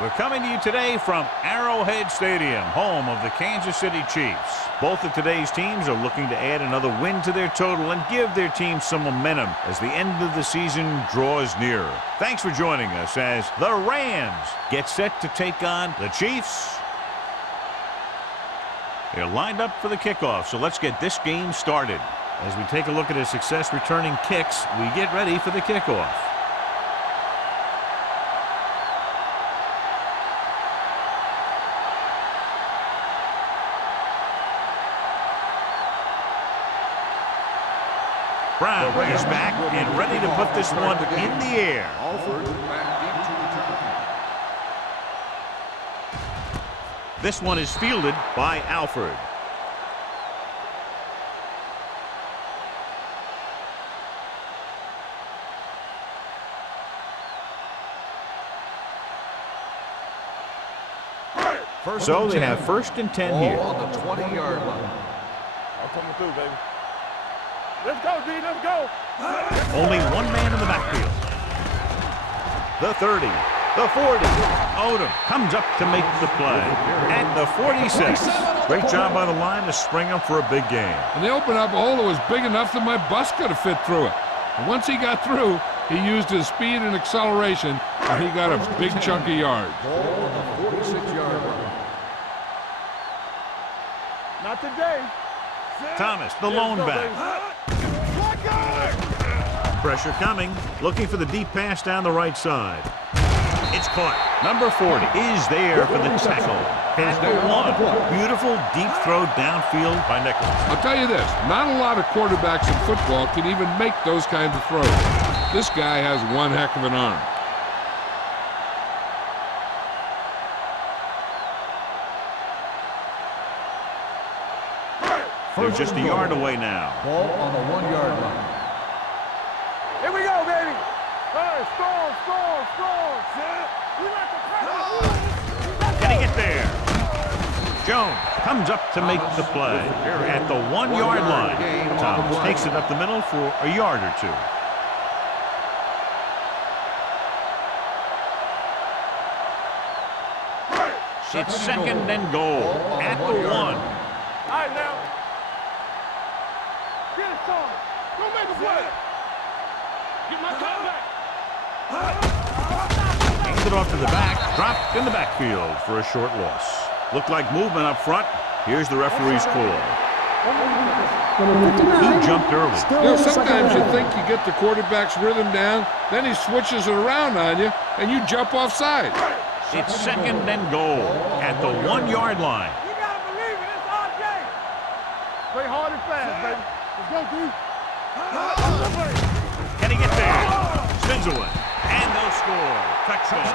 We're coming to you today from Arrowhead Stadium, home of the Kansas City Chiefs. Both of today's teams are looking to add another win to their total and give their team some momentum as the end of the season draws nearer. Thanks for joining us as the Rams get set to take on the Chiefs. They're lined up for the kickoff, so let's get this game started. As we take a look at his success returning kicks, we get ready for the kickoff. Brown is back and ready to put this one in the air. This one is fielded by Alford. So they have 1st and 10 here. On the 20-yard line. I'm coming through, baby. Let's go, D, let's go. Only one man in the backfield. The 30, the 40. Odom comes up to make the play at the 46. Great job by the line to spring up for a big game. And they opened up a hole that was big enough that my bus could have fit through it. And once he got through, he used his speed and acceleration, and he got a big chunk of yards. Ball on the 46-yard line. Not today. Thomas, the lone back. Pressure coming, looking for the deep pass down the right side. It's caught. Number 40 is there for the tackle. At the 1. Beautiful deep throw downfield by Nichols. I'll tell you this, not a lot of quarterbacks in football can even make those kinds of throws. This guy has one heck of an arm. They're just a yard away now. Ball on the 1-yard line. Here we go, baby. Hey, strong. We like the pressure. Can he get there? Jones comes up to make the play. Here at the 1-yard line. Thomas takes it up the middle for a yard or two. It's 2nd and goal at the 1. All right, now. Get it, son. Go make a play. Get my time back. Hands it off to the back. Dropped in the backfield for a short loss. Looked like movement up front. Here's the referee's call. He jumped early. You know, sometimes you think you get the quarterback's rhythm down, then he switches it around on you, and you jump offside. It's 2nd and goal at the 1-yard line. You gotta believe it. It's RJ. Play hard and fast, baby. Let's go, dude. Can he get there? Spins away. And they'll score. Touchdown.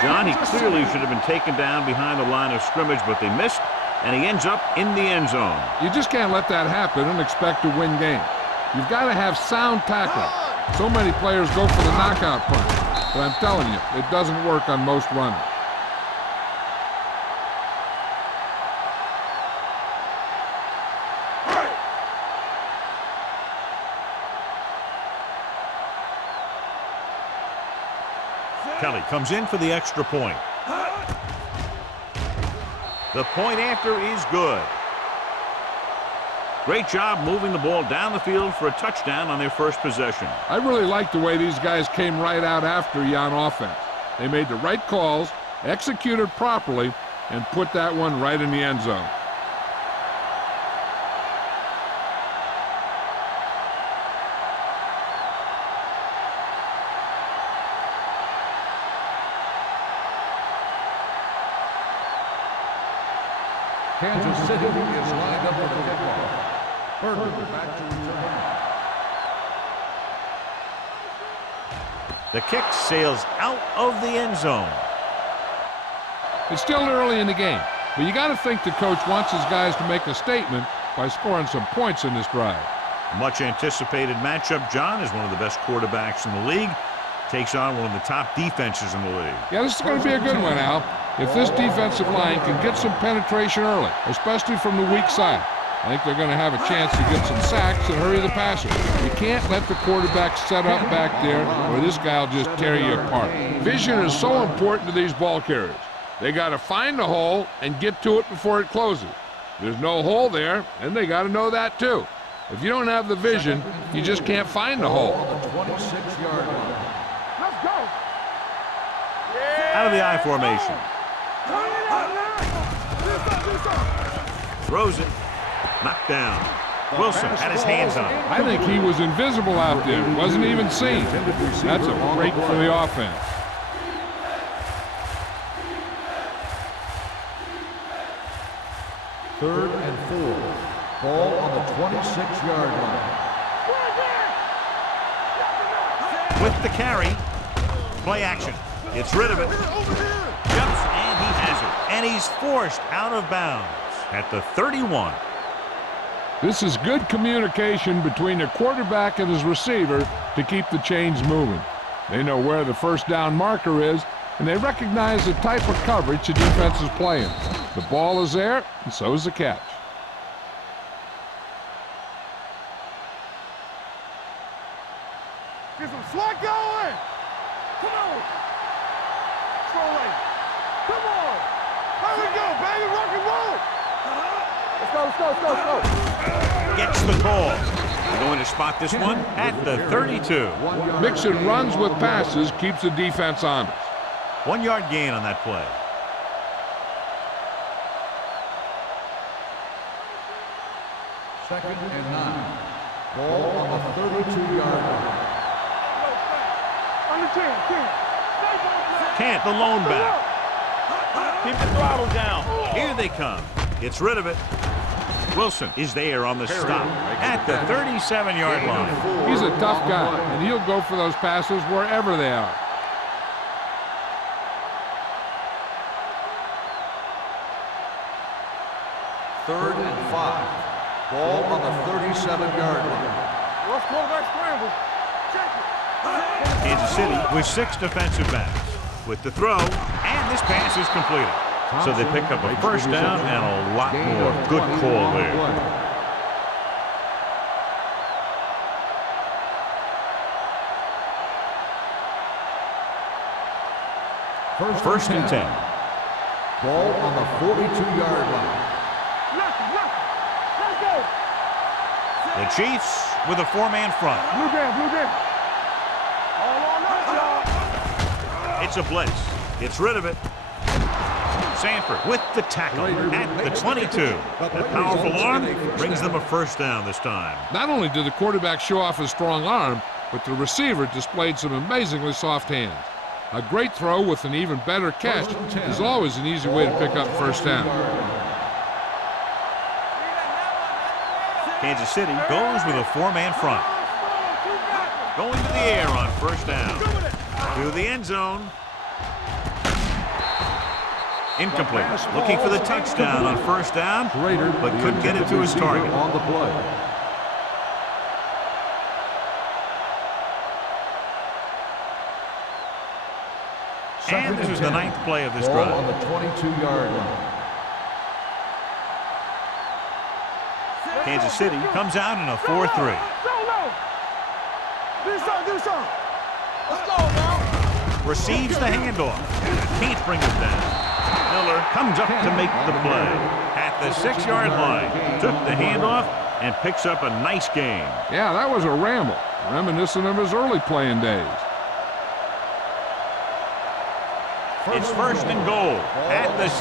John, he clearly should have been taken down behind the line of scrimmage, but they missed, and he ends up in the end zone. You just can't let that happen and expect to win games. You've got to have sound tackling. So many players go for the knockout punch, but I'm telling you, it doesn't work on most runners. Kelly comes in for the extra point. The point after is good. Great job moving the ball down the field for a touchdown on their first possession. I really like the way these guys came right out after you on offense. They made the right calls, executed properly, and put that one right in the end zone. Kansas City is lined up for the kickoff. Berger back to return. The kick sails out of the end zone. It's still early in the game, but you got to think the coach wants his guys to make a statement by scoring some points in this drive. Much anticipated matchup. John is one of the best quarterbacks in the league. Takes on one of the top defenses in the league. Yeah, this is going to be a good one, Al. If this defensive line can get some penetration early, especially from the weak side, I think they're going to have a chance to get some sacks and hurry the passer. You can't let the quarterback set up back there or this guy will just tear you apart. Vision is so important to these ball carriers. They got to find the hole and get to it before it closes. There's no hole there, and they got to know that too. If you don't have the vision, you just can't find the hole. On the 26-yard line. Let's go. Out of the I formation. Throws it. Knocked down. Wilson had his hands on it. I think he was invisible out there. Wasn't even seen. That's a break for the offense. Third and 4. Ball on the 26-yard line. With the carry. Play action. Gets rid of it. Jumps, and he has it. And he's forced out of bounds at the 31. This is good communication between the quarterback and his receiver to keep the chains moving. They know where the first down marker is, and they recognize the type of coverage the defense is playing. The ball is there, and so is the catch. Get some slack going. Come on. Slowly. Come on. Here we go, baby. Rock and roll. Let's go, let's go, let's go, let's go. Gets the call. They're going to spot this one at the 32. Mixing runs with passes keeps the defense honest. 1 yard gain on that play. Second and 9. Ball on the 32-yard line. On the 10. Can't, the lone back. Keep the throttle down. Here they come. Gets rid of it. Wilson is there on the stop at the 37-yard line. He's a tough guy, and he'll go for those passes wherever they are. Third and 5. Ball on the 37-yard line. Let's quarterback scramble. Check it. Kansas City with 6 defensive backs. With the throw, and this pass is completed. So they pick up a first down and a lot more. Good call there. First and 10. Ball on the 42-yard line. Let's go. The Chiefs with a 4-man front. Blue game. All on us, y'all. It's a blitz. Gets rid of it. Sanford with the tackle at the 22. That powerful arm brings them a first down this time. Not only did the quarterback show off his strong arm, but the receiver displayed some amazingly soft hands. A great throw with an even better catch is always an easy way to pick up first down. Kansas City goes with a 4-man front. Going to the air on first down. To the end zone. Incomplete. Looking for the touchdown on first down, but couldn't get it to his target. On the play. And this is the 9th play of this Ball drive. on the 22-yard line. Kansas City comes out in a 4-3. Do something. Let's go now. Receives the handoff. Can't bring it down. Miller comes up to make the play. At the 6-yard line. Took the handoff and picks up a nice gain. Yeah, that was a ramble, reminiscent of his early playing days. It's first and goal at the 6.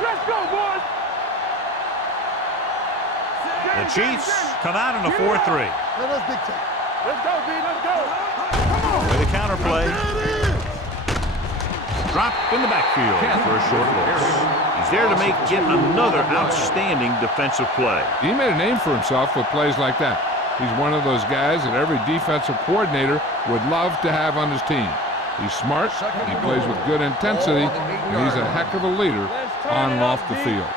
Let's go, boys. The Chiefs come out in a 4-3. Let's big time. Let's go, B. Let's go. Come on. With a counterplay. Dropped in the backfield for a short loss. He's there to make yet another outstanding defensive play. He made a name for himself with plays like that. He's one of those guys that every defensive coordinator would love to have on his team. He's smart, he plays with good intensity, and he's a heck of a leader on and off the field.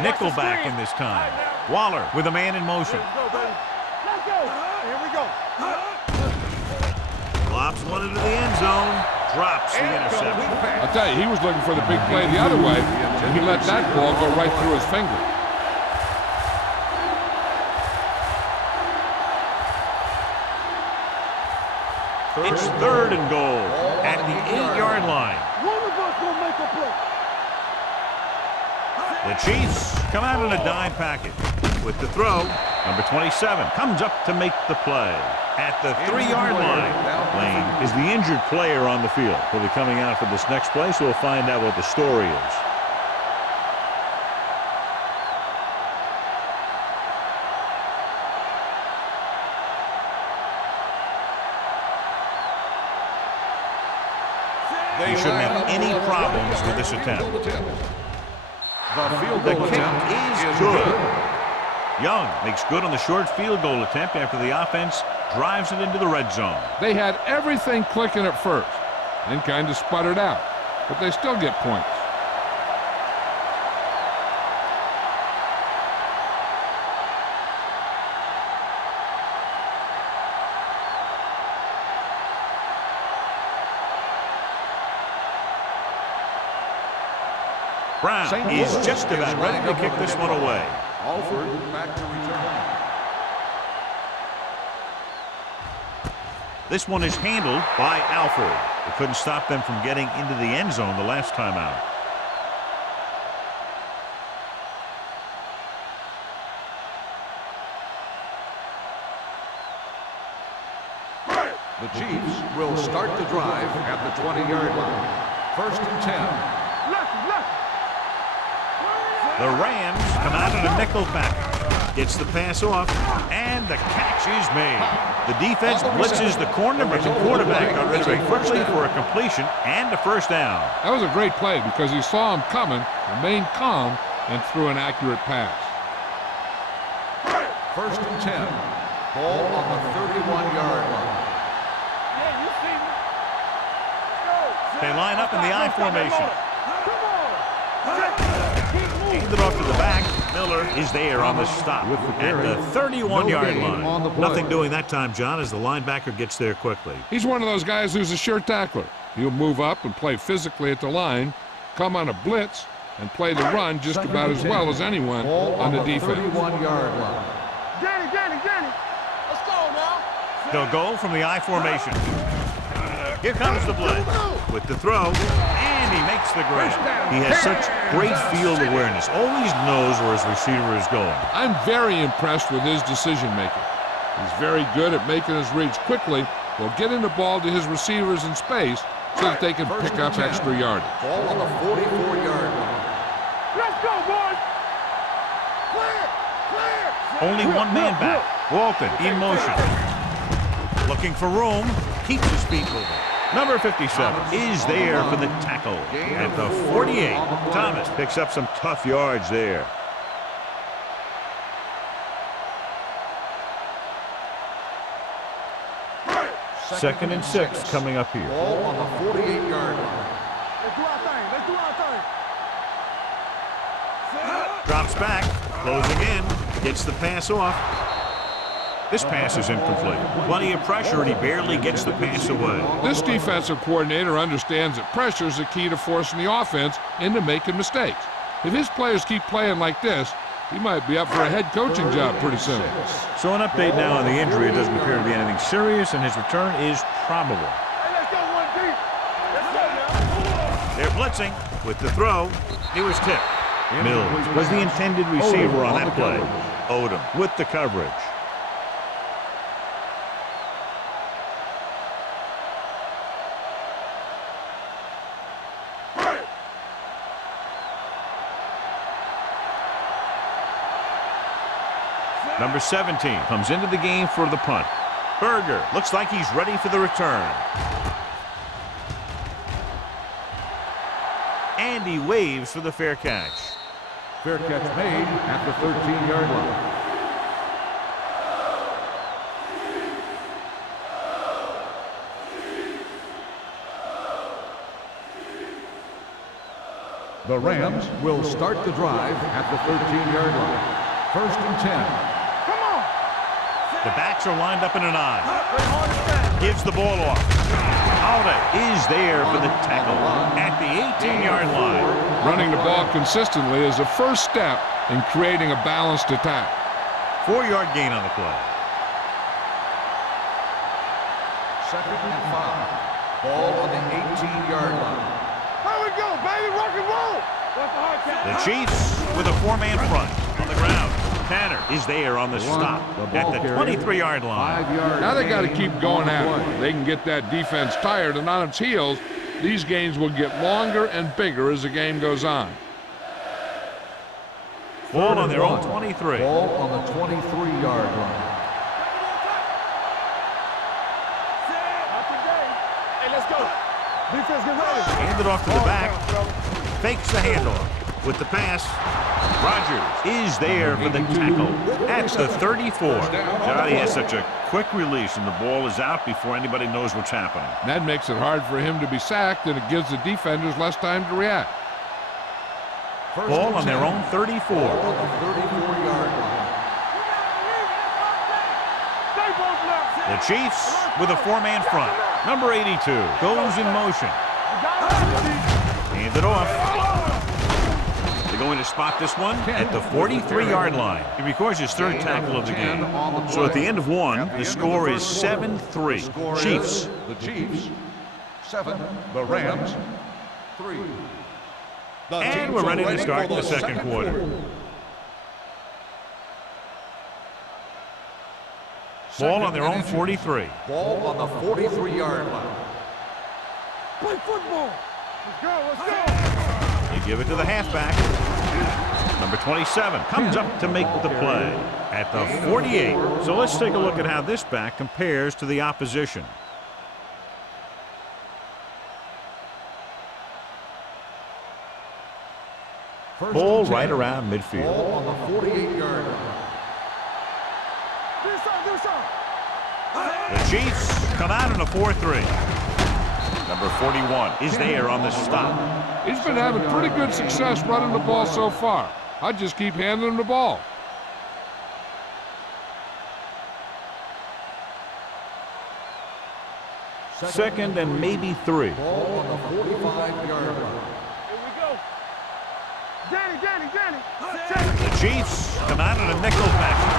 Nickel back in this time. Waller with a man in motion. Let's go. Here we go. Lobs one into the end zone. Drops the interception. I'll tell you, he was looking for the big play the other way, and he let that ball go right through his finger. It's 3rd and goal at the 8-yard line. One of us gonna make a play. The Chiefs come out in a dime package with the throw. Number 27 comes up to make the play at the 3-yard line. Lane is the injured player on the field. He'll be coming out for this next play, so we'll find out what the story is. He shouldn't have any problems with this attempt. The kick is good. Young makes good on the short field goal attempt after the offense drives it into the red zone. They had everything clicking at first, then kind of sputtered out, but they still get points. Brown is just about ready to kick this one away. Alford back to return. This one is handled by Alford. It couldn't stop them from getting into the end zone the last time out. The Chiefs will start the drive at the 20-yard line. 1st and 10. The Rams come out in a nickel package. Gets the pass off, and the catch is made. The defense blitzes the corner, but the quarterback got rid of it quickly for a completion and a 1st down. That was a great play because he saw him coming, remained calm, and threw an accurate pass. 1st and 10. Ball on the 31-yard line. They line up in the I formation. Handed off to the back. Miller is there on the stop at the 31-yard line. Nothing doing that time, John, as the linebacker gets there quickly. He's one of those guys who's a sure tackler. He'll move up and play physically at the line, come on a blitz, and play the run just about as well as anyone on the defense. 31-yard line. Danny. Let's go now. They'll go from the I formation. Here comes the blitz with the throw, and he makes the grab. He has such great field awareness. Always knows where his receiver is going. I'm very impressed with his decision-making. He's very good at making his reads quickly while getting the ball to his receivers in space so that they can pick up extra yardage. Ball on the 44-yard line. Let's go, boys. Clear. Only one man back. Walton in motion. Looking for room. Keeps his feet moving. Number 57 is there for the tackle at the 48. Thomas picks up some tough yards there. Second and 6 coming up here. Ball on the 48-yard line. Let's do our thing. Drops back, closing in, gets the pass off. This pass is incomplete. Plenty of pressure, and he barely gets the pass away. This defensive coordinator understands that pressure is the key to forcing the offense into making mistakes. If his players keep playing like this, he might be up for a head coaching job pretty soon. So an update now on the injury. It doesn't appear to be anything serious, and his return is probable. Hey, let's go one deep. Let's go now. They're blitzing with the throw. He was tipped. Mills was the intended receiver on that play. Odom with the coverage. Number 17 comes into the game for the punt. Berger looks like he's ready for the return. And he waves for the fair catch. Fair catch made at the 13-yard line. The Rams will start the drive at the 13-yard line. 1st and 10. Come on. The backs are lined up in an I. Gives the ball off. Holiday is there for the tackle at the 18-yard line. Running the ball consistently is the first step in creating a balanced attack. 4-yard gain on the play. 2nd and 5. Ball on the 18-yard line. Here we go, baby. Rock and roll. The Chiefs with a 4-man front on the ground. Tanner is there on the stop at the 23-yard line. Now they got to keep going at it. They can get that defense tired and on its heels. These gains will get longer and bigger as the game goes on. Ball on their own 23. Ball on the 23-yard line. Hey, let's go. Defense, get ready. Handed off to the back. Fakes the handoff. With the pass, Rogers is there for the tackle at the 34. Johnny has such a quick release, and the ball is out before anybody knows what's happening. That makes it hard for him to be sacked, and it gives the defenders less time to react. Ball on their own 34. Ball on the 34-yard line. The Chiefs with a 4-man front. Number 82 goes in motion. Hand it off. They're going to spot this one at the 43-yard line. He records his 3rd tackle of the game. So at the end of one, the score is 7-3. Chiefs. The Chiefs 7. The Rams 3. And we're ready to start the second quarter. Ball on their own 43. Ball on the 43-yard line. Play football. Let's go, let's go. They give it to the halfback. Number 27 comes up to make the play at the 48. So let's take a look at how this back compares to the opposition. Ball right around midfield. Ball on the 48-yard line. The Chiefs come out in a 4-3. Number 41 is there on the stop. He's been having pretty good success running the ball so far. I'd just keep handing him the ball. Second and maybe 3. Ball on the 45-yard line. Here we go. Danny. The Chiefs come out in a nickel package.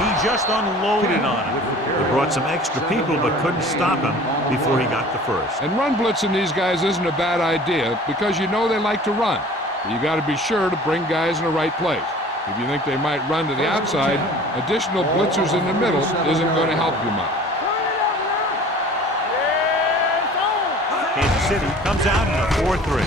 He just unloaded on him. They brought some extra people but couldn't stop him before he got the first. And run blitzing these guys isn't a bad idea because you know they like to run. But you got to be sure to bring guys in the right place. If you think they might run to the outside, additional blitzers in the middle isn't going to help you much. Kansas City comes out in a 4-3.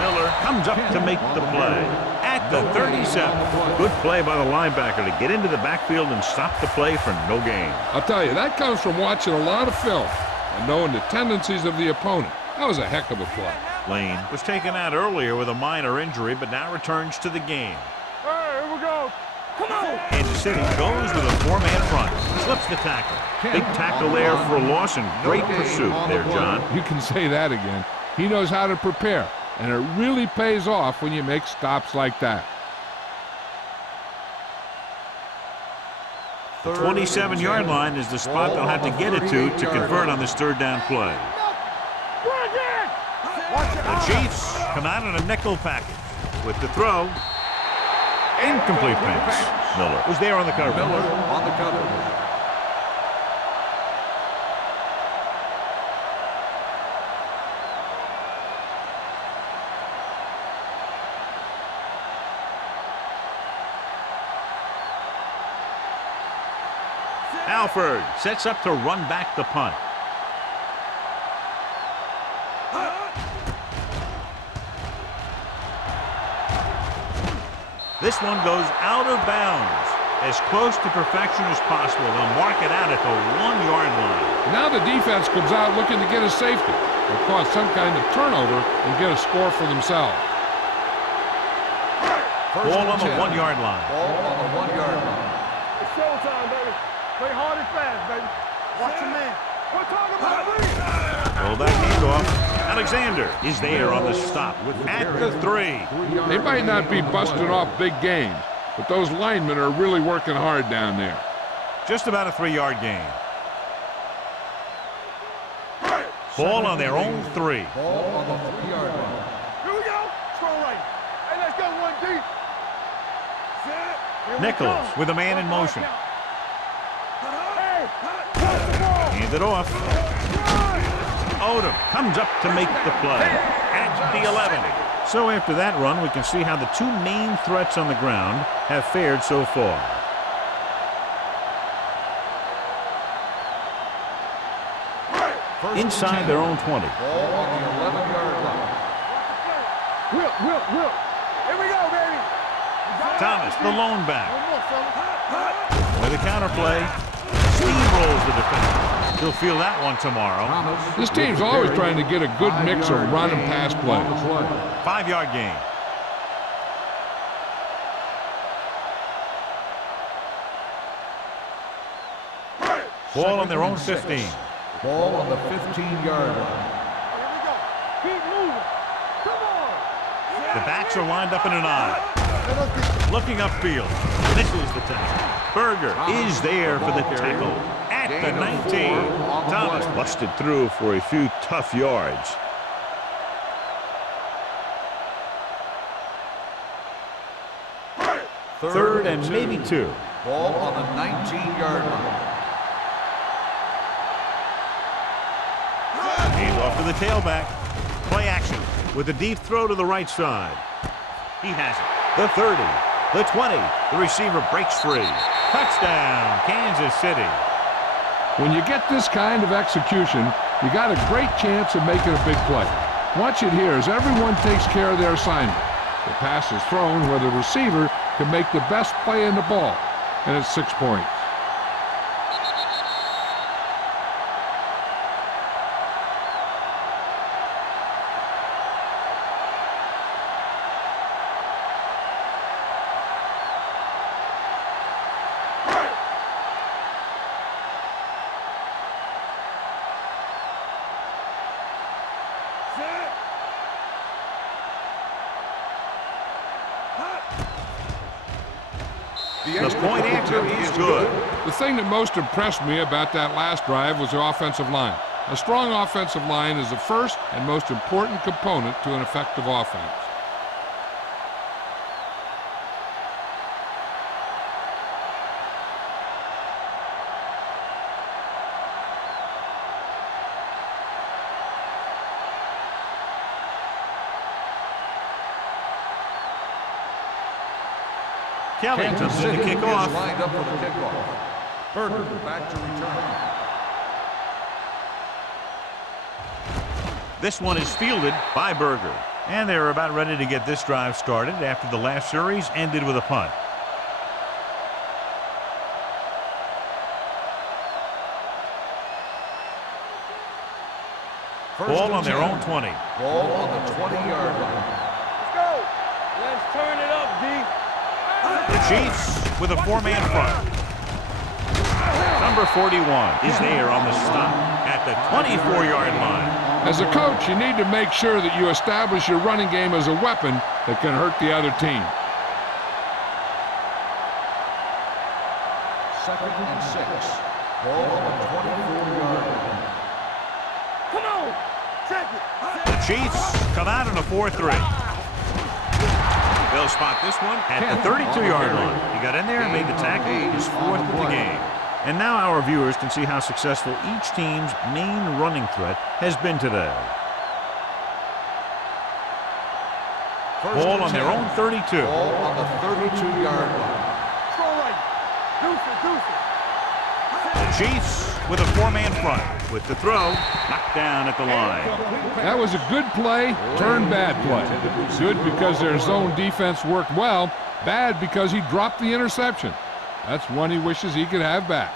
Miller comes up to make the play at the 37. Good play by the linebacker to get into the backfield and stop the play for no gain. I'll tell you, that comes from watching a lot of film and knowing the tendencies of the opponent. That was a heck of a play. Lane was taken out earlier with a minor injury, but now returns to the game. Hey, here we go. Come on. Kansas City goes with a 4-man front. Slips the tackle. Big tackle there for a loss and great pursuit there, John. You can say that again. He knows how to prepare, and it really pays off when you make stops like that. The 27-yard line is the spot they'll have to get it to convert on this 3rd down play. The Chiefs come out in a nickel package with the throw. Incomplete pass. Miller was there on the cover. Miller on the cover. Alford sets up to run back the punt. This one goes out of bounds. As close to perfection as possible. They'll mark it out at the 1-yard line. Now the defense comes out looking to get a safety or cause some kind of turnover and get a score for themselves. Ball on the 1-yard line. Ball on the 1-yard line. It's showtime, baby. Play hard and fast, baby. Watch your man. We're talking about Pull that handoff. Alexander is there on the stop at the 3. They might not be busting off big gains, but those linemen are really working hard down there. Just about a 3-yard gain. Ball on their own 3. Ball on the 3-yard line. Here we go. Strong right. Hey, let's go one deep. Nichols with a man in motion. Hey, pass the ball. Hand it off. Odom comes up to make the play at the 11. So after that run, we can see how the 2 main threats on the ground have fared so far. Inside their own 20. Ball on the 11-yard line. Whip. Here we go, baby. Thomas, the lone back. One more, fella. With a counterplay, steamrolls the defender. He'll feel that one tomorrow. This team's always trying to get a good mix of run and pass play. 5-yard gain. Ball on their own 15. Ball on the 15-yard line. Here we go. Keep moving. Come on. The backs are lined up in an eye. Looking upfield. Misses the tackle. Berger is there for the tackle at the 19. Thomas busted through for a few tough yards. Third and maybe 2. Ball on the 19-yard line. Hand off to the tailback. Play action with a deep throw to the right side. He has it. The 30, the 20. The receiver breaks free. Touchdown, Kansas City. When you get this kind of execution, you got a great chance of making a big play. Watch it here as everyone takes care of their assignment. The pass is thrown where the receiver can make the best play in the ball, and it's 6 points. The point answer is good. The thing that most impressed me about that last drive was the offensive line. A strong offensive line is the first and most important component to an effective offense. Kelly Kansas comes in City to kick is off. lined up for the kickoff. Berger back to return. This one is fielded by Berger. And they're about ready to get this drive started after the last series ended with a punt. Ball on their own 20. Ball on the 20-yard line. Let's go. Let's turn it up, D. The Chiefs with a 4-man front. Number 41 is there on the stop at the 24-yard line. As a coach, you need to make sure that you establish your running game as a weapon that can hurt the other team. 2nd and 6. Ball on the 24-yard line. Come on. Check it. The Chiefs come out in a 4-3. They'll spot this one at the 32-yard line. He got in there and made the tackle. His 4th of the game. And now our viewers can see how successful each team's main running threat has been today. Ball on their own 32. Ball on the 32-yard line. Strong right. Deuce it. The Chiefs with a 4-man front. With the throw, knocked down at the line. That was a good play, turned bad play. Good because their zone defense worked well, bad because he dropped the interception. That's one he wishes he could have back.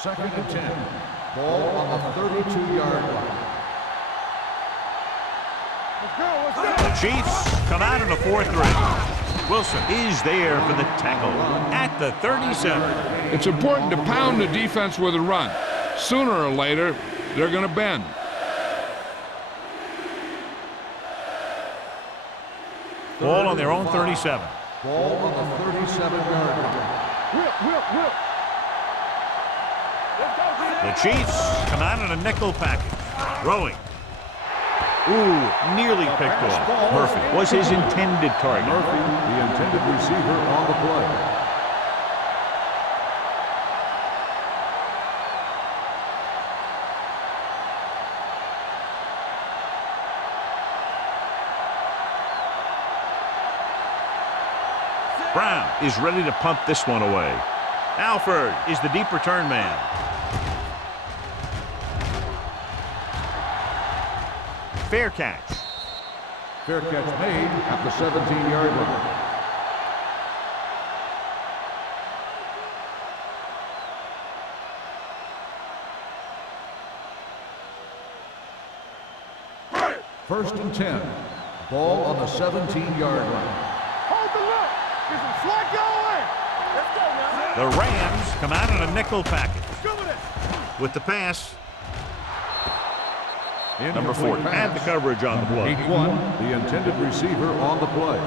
2nd and 10. Ball on the 32-yard line. Let's go. The Chiefs come out in a 4-3. Wilson is there for the tackle at the 37. It's important to pound the defense with a run. Sooner or later, they're going to bend. Ball on their own 37. Ball on the 37-yard line. Whip. The Chiefs come out in a nickel package. Throwing. Ooh, nearly picked off. Murphy was his intended target. Murphy, the intended receiver on the play. Brown is ready to punt this one away. Alford is the deep return man. Fair catch. Fair catch made at the 17-yard line. First and 10. Ball on the 17-yard line. Hold the look. Get some slack going. Let's go now. The Rams come out in a nickel package. Go with it. With the pass, number Incomplete 4. pass. Add the coverage on the play. 81, the intended receiver on the play.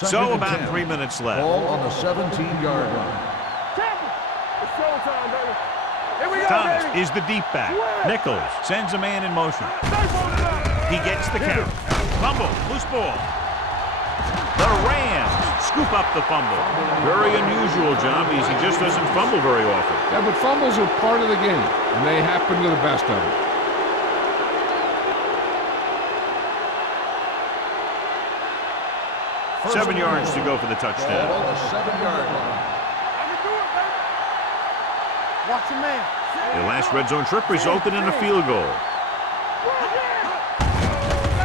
So Second and about 10. 3 minutes left. Ball on the 17-yard line. Tackle. It's showtime, baby. Here we go, Thomas baby. is the deep back. Nichols sends a man in motion. Knife on the line. He gets the count. Fumble, loose ball. The Rams scoop up the fumble. Very unusual, John, because he just doesn't fumble very often. Yeah, but fumbles are part of the game, and they happen to the best of them. First 7 and yards to 10. go for the Ball touchdown. on the 7-yard line. I can do it, baby. Watch your man. Their last red zone trip resulted in a field goal.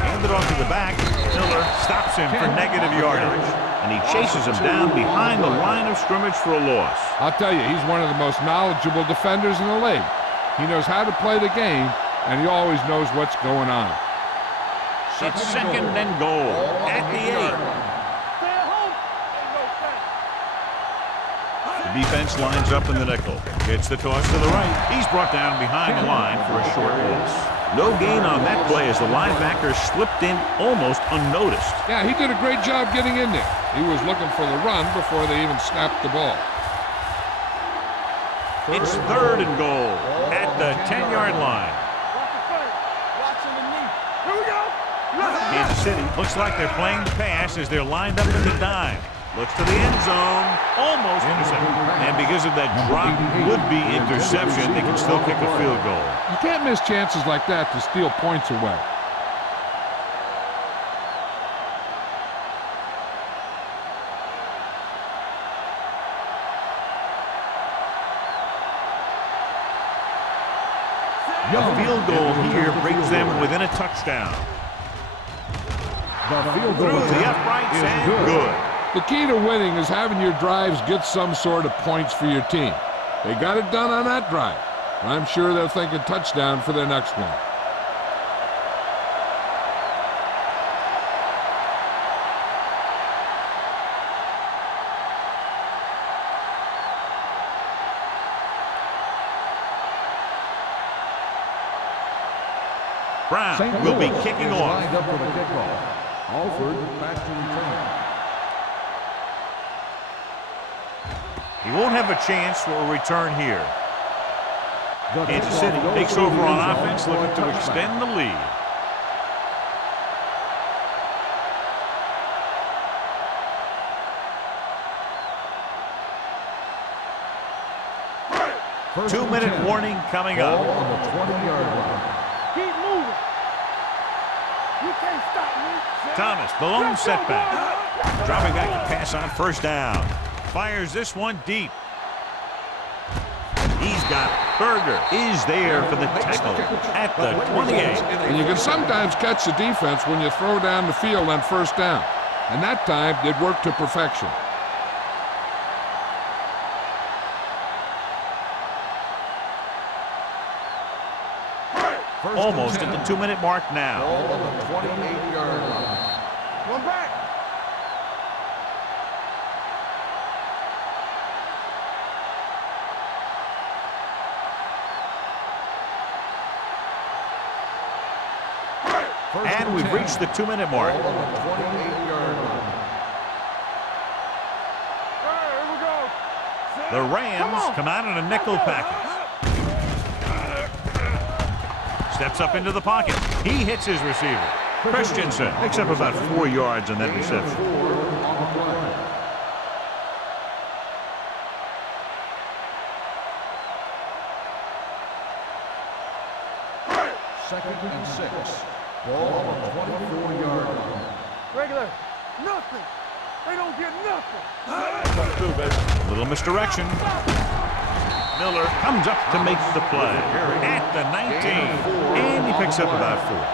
Handed off to the back. Miller stops him for negative yardage, and he chases him down behind the line of scrimmage for a loss. I'll tell you, he's one of the most knowledgeable defenders in the league. He knows how to play the game, and he always knows what's going on. It's second and goal at the 8. Stay at home. Ain't no thing. The defense lines up in the nickel. Gets the toss to the right. He's brought down behind the line for a short loss. No gain on that play as the linebacker slipped in almost unnoticed. Yeah, he did a great job getting in there. He was looking for the run before they even snapped the ball. It's third and goal at the 10-yard line. Watch the face. Watching the knee. Here we go. Kansas City looks like they're playing pass as they're lined up in the dime. Looks to the end zone, almost intercepted. And because of that drop would-be interception, they can still kick a field goal. You can't miss chances like that to steal points away. A field goal here brings them within a touchdown. The field Through goal the uprights is and good. good. The key to winning is having your drives get some sort of points for your team. They got it done on that drive. And I'm sure they're thinking touchdown for their next one. Brown St. will be Louis kicking is off. lined up for the kickoff. Alford back to return. He won't have a chance for a return here. The Kansas kickoff City goes takes to the over on end zone offense, for a looking to touchdown. extend the lead. First 2-minute and 10. warning coming Ball up. on the 20-yard line. Keep moving. You can't stop me. Thomas, the lone setback. Dropping back to pass on first down. Fires this one deep. He's got it. Berger is there for the tackle at the 28. And you can sometimes catch the defense when you throw down the field on first down. And that time, it worked to perfection. First Almost and at 10. the 2-minute mark now. Ball on the 28-yard line. One back. And we've reached the 2-minute mark. Ball on the 28-yard line. Here we go. The Rams come out in a nickel package. Steps up into the pocket. He hits his receiver. Christensen picks up about 4 yards on that reception. 4 on the play. Second and 6. Ball on the 24-yard line. Regular. Nothing. They don't get nothing. Little misdirection. Miller comes up to make the play at the 19. And he picks up about 4.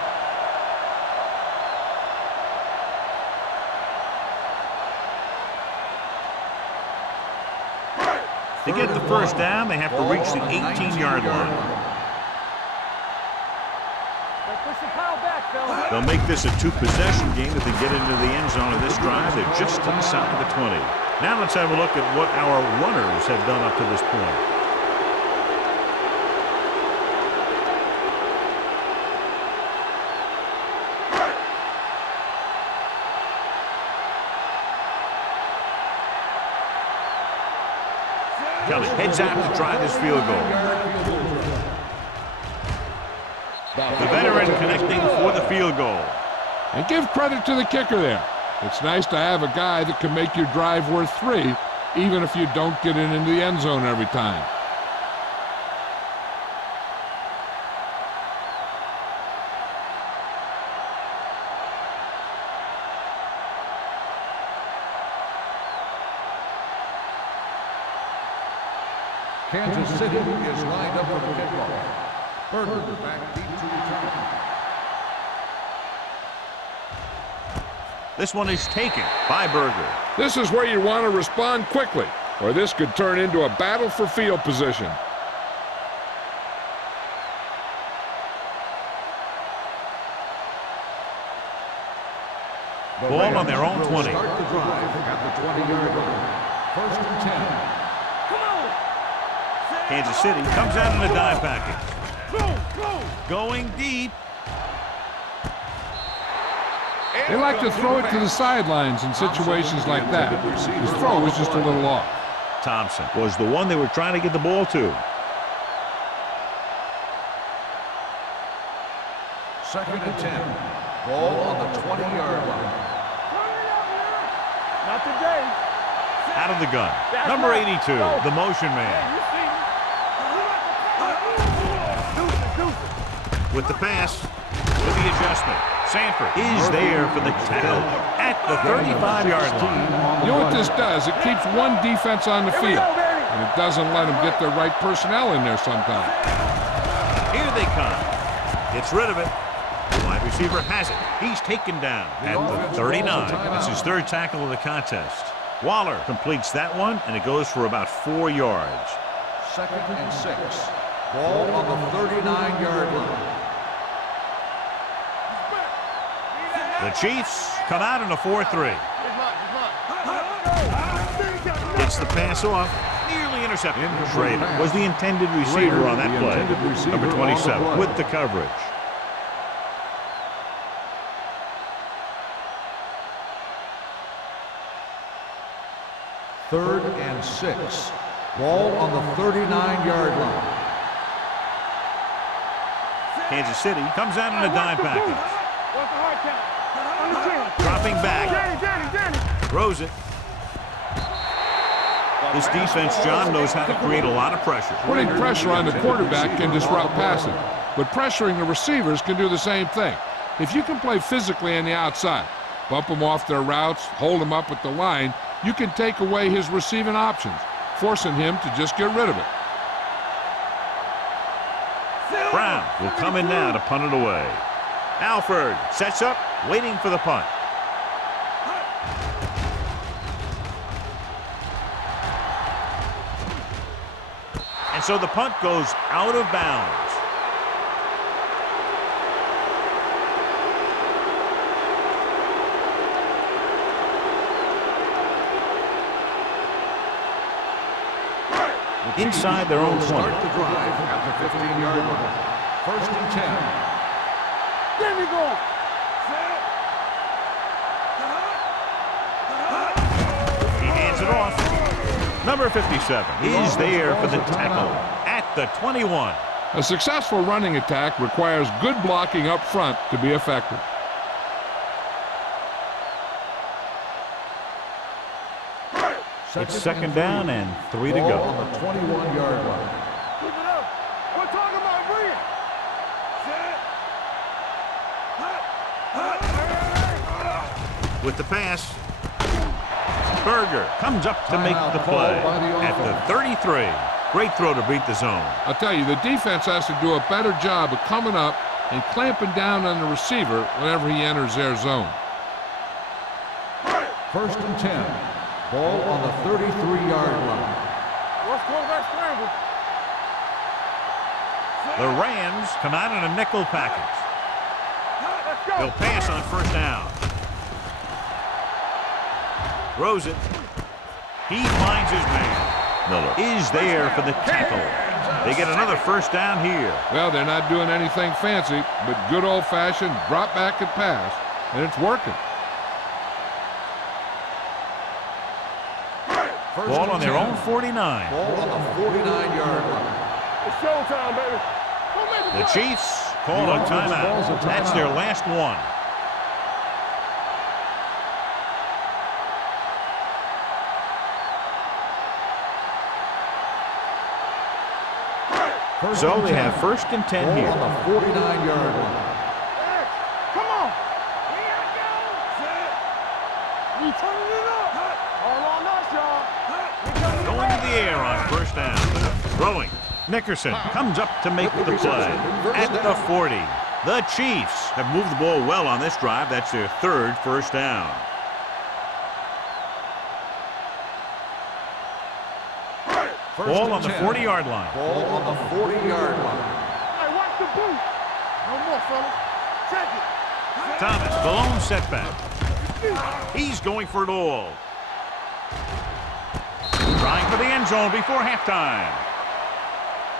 To get the first down, they have to reach the 18-yard line. They'll make this a 2-possession game if they get into the end zone of this drive. They're just inside the 20. Now let's have a look at what our runners have done up to this point. Kelly heads out to try this field goal. The veteran connecting for the field goal. And give credit to the kicker there. It's nice to have a guy that can make your drive worth 3, even if you don't get it into the end zone every time. Kansas City is lined up for the kickoff. Berger back deep to return. This one is taken by Berger. This is where you want to respond quickly, or this could turn into a battle for field position. Ball on their own 20. Start the drive at the 20-yard line. First and 10. Kansas City comes out in a dive package. Going deep. They like to throw it to the sidelines in situations like that. His throw was just a little off. Thompson was the one they were trying to get the ball to. Second and 10. Ball on the 20-yard line. Not today. Out of the gun. Number 82, the motion man. With the pass, with the adjustment. Sanford is there for the tackle at the 35-yard line. You know what this does? It keeps one defense on the field, and it doesn't let them get the right personnel in there sometimes. Here they come. Gets rid of it. The wide receiver has it. He's taken down at the 39. That's his 3rd tackle of the contest. Waller completes that one, and it goes for about 4 yards. Second and 6. Ball on the 39-yard line. The Chiefs come out in a 4-3. Gets the pass off. Nearly intercepted. Schrader was the intended receiver on that play. Number 27 with the coverage. Third and 6. Ball on the 39-yard line. Kansas City comes out in a dime package. Dropping back. Throws it. This defense, John, knows how to create a lot of pressure. Putting pressure on the quarterback can disrupt passing, but pressuring the receivers can do the same thing. If you can play physically on the outside, bump them off their routes, hold them up at the line, you can take away his receiving options, forcing him to just get rid of it. Brown will come in now to punt it away. Alford sets up, waiting for the punt. And so the punt goes out of bounds. Inside their own 20. Start the drive at the 15-yard line. First and 10. There we go. it off. Number 57 is there for the tackle at the 21. A successful running attack requires good blocking up front to be effective. It's second down and 3 to go. On the 21-yard line. Keep it up. We're talking about bring it. With the pass, Berger comes up to make the play at the 33. Great throw to beat the zone. I'll tell you, the defense has to do a better job of coming up and clamping down on the receiver whenever he enters their zone. First and 10. Ball on the 33-yard line. What's quarterback scramble? The Rams come out in a nickel package. Let's go. They'll pass on first down. Throws it. He finds his man. Miller is there for the tackle. They get another first down here. Well, they're not doing anything fancy, but good old-fashioned drop back and pass, and it's working. Ball on their own 49. Ball on the 49-yard line. It's showtime, baby. Don't make The Chiefs call a timeout. That's their last one. So they have first and 10 here. On the 49-yard line. Come on. We turning it up. All on us, y'all. Going to the air on first down. Throwing. Nickerson comes up to make the play at the 40. The Chiefs have moved the ball well on this drive. That's their third first down. Ball on the 40-yard line. Ball on the 40-yard line. Hey, watch the boot. No more, fellas. Check it. Thomas, the lone setback. He's going for it all. Trying for the end zone before halftime.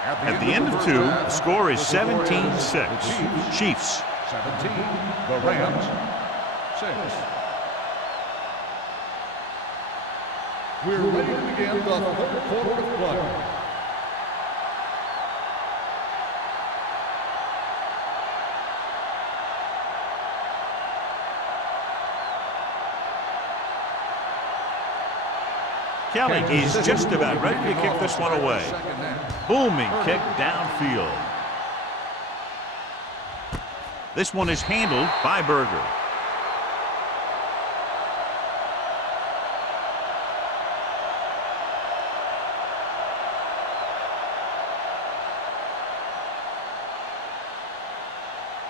At the end of 2, the score is 17-6. Chiefs. 17. The Rams. 6. We're ready to begin the third quarter of play. Kelly is just about ready to kick this one away. Booming kick downfield. This one is handled by Berger.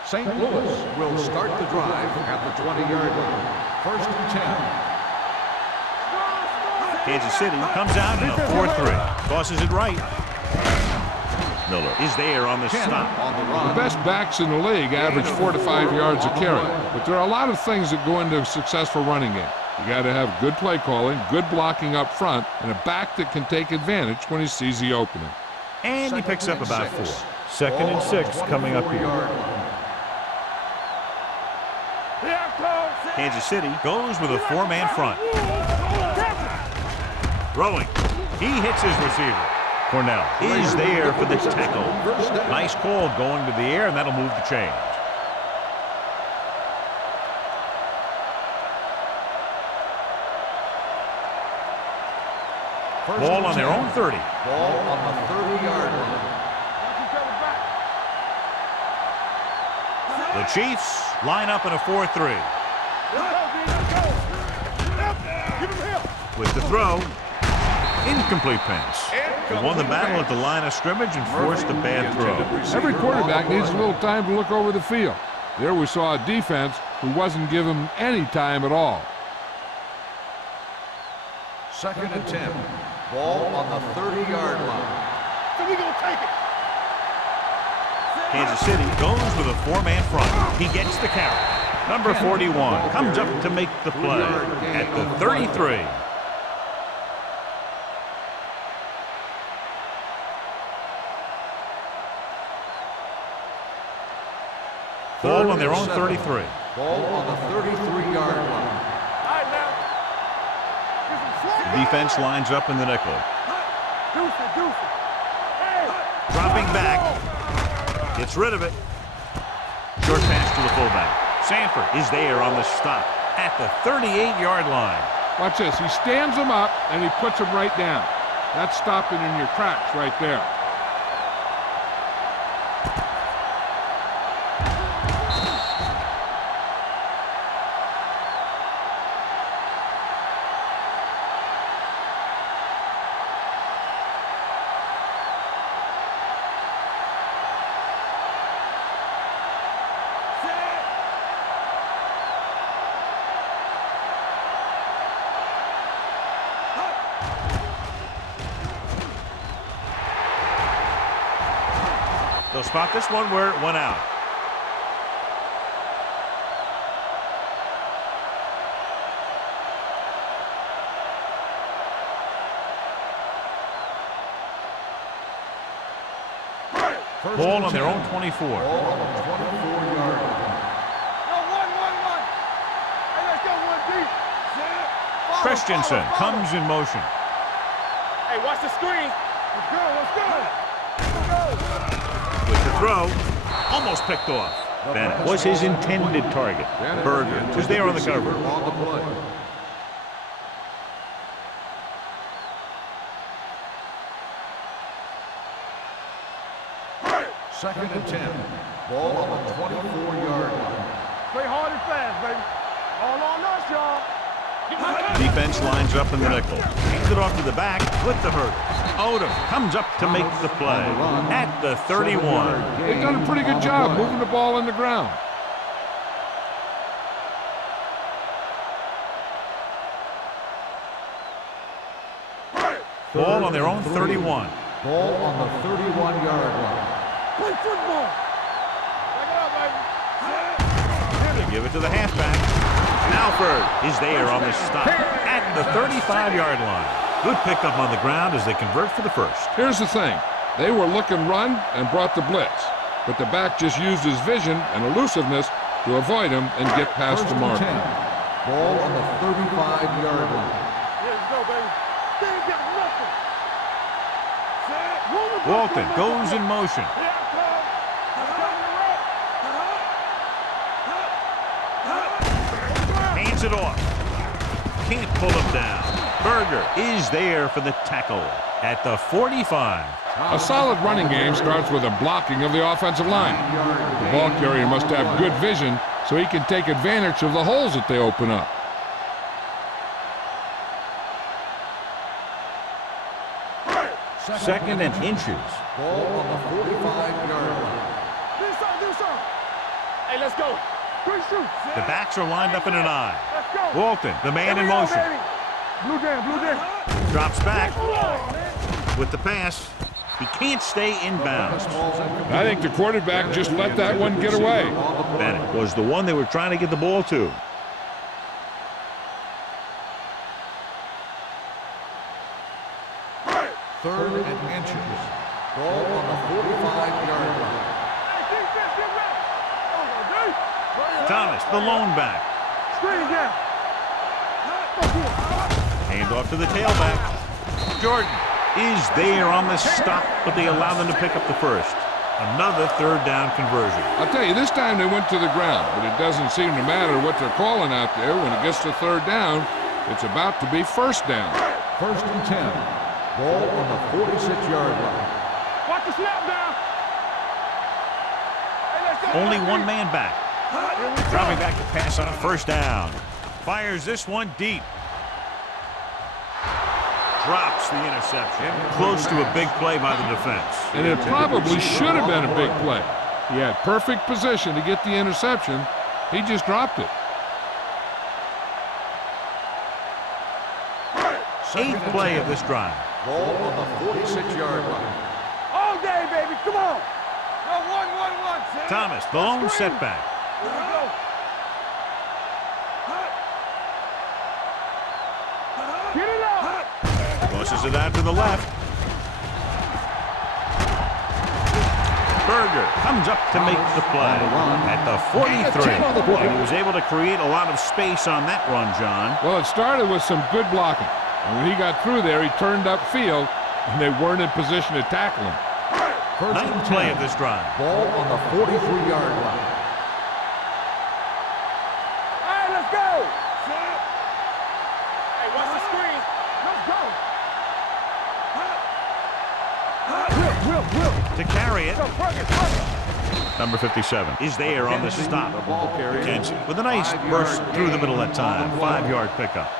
St. Louis will start the drive at the 20-yard line. First and 10. Kansas City comes out in a 4-3. Tosses it right. Miller is there on the stop. On the run. The best backs in the league average 4 to 5 yards a carry, but there are a lot of things that go into a successful running game. You got to have good play calling, good blocking up front, and a back that can take advantage when he sees the opening. And he picks up about 4. Second and 6 coming up here. Kansas City goes with a 4-man front. Throwing. He hits his receiver. Cornell is there for the tackle. Nice call going to the air, and that'll move the chains. Ball on their own 30. Ball on the 30-yard line. The Chiefs line up in a 4-3. With the throw, incomplete pass. They won the battle at the line of scrimmage and forced a bad throw. Every quarterback needs a little time to look over the field. There we saw a defense who wasn't given any time at all. Second and 10. Ball on the 30-yard line. So we gonna take it. Kansas City goes with a 4-man front. He gets the carry. Number 41 comes up to make the play at the 33. Ball on their own 33. Ball on the 33-yard line. All right, now. Get some The defense lines up in the nickel. Dropping back. Gets rid of it. Short pass to the fullback. Sanford is there on the stop at the 38-yard line. Watch this. He stands him up, and he puts him right down. That's stopping in your tracks right there. They'll spot this one where it went out. Ball on their own 24. Ball on the 24-yard line. Hey, let's go, one deep. Christensen comes in motion. Hey, watch the screen. Let's go. With the throw, almost picked off. Bennett was his intended target. Berger was there on the cover. On the play. Second and 10. Ball on the 24-yard line. Play hard and fast, baby. All on us, y'all. Defense lines up in the nickel. Hands it off to the back with the hurdle. Odom comes up to make the play at the 31. They've done a pretty good job moving the ball in the ground. Ball on their own 31. Ball on the 31-yard line. Play football. Check it out, baby. They give it to the halfback. Alford is there on the stop at the 35-yard line. Good pickup on the ground as they convert for the first. Here's the thing. They were looking run and brought the blitz. But the back just used his vision and elusiveness to avoid him and get past the mark. Ball on the 35-yard line. Yeah, let's go, baby. They ain't got nothing. Walton goes in motion. Here I come. Hands it off. Can't pull him down. Berger is there for the tackle at the 45. A solid running game starts with a blocking of the offensive line. The ball carrier must have good vision so he can take advantage of the holes that they open up. Second and inches. Ball on the 45-yard line. Do something. Hey, let's go. Quick shoot. The backs are lined up in an eye. Let's go. Walton, the man in Here we go, motion. baby. Blue down. Drops back with the pass. He can't stay inbounds. I think the quarterback just let that one get away. Bennett was the one they were trying to get the ball to. Third and inches. Ball on the 45-yard line. Hey, defense, get ready. Thomas, the lone back. Screen down. Hand off to the tailback. Jordan is there on the stop, but they allow them to pick up the first. Another third down conversion. I'll tell you, this time they went to the ground, but it doesn't seem to matter what they're calling out there. When it gets to third down, it's about to be first down. First and 10. Ball on the 46-yard line. Watch the snap down. Hey, let's go. Only one man back. Dropping back to pass on first down. Fires this one deep. Drops the interception. Close to a big play by the defense. And it probably should have been a big play. He had perfect position to get the interception. He just dropped it. Eighth play of this drive. Ball on the 46-yard line. All day, baby. Come on. No, one. Thomas, the lone setback. Here we go. Get it out. Tosses it out to the left. Berger comes up to make the play at the 43. And he was able to create a lot of space on that run, John. Well, it started with some good blocking. And when he got through there, he turned upfield, and they weren't in position to tackle him. Ninth play of this drive. Ball on the 43-yard line. All right, let's go. Hey, watch the screen. Let's go. Will. To carry it, Go, Fergus. number 57 is there on the stop. The ball carrier. McKenzie with a nice burst through the middle that time. 5-yard pickup.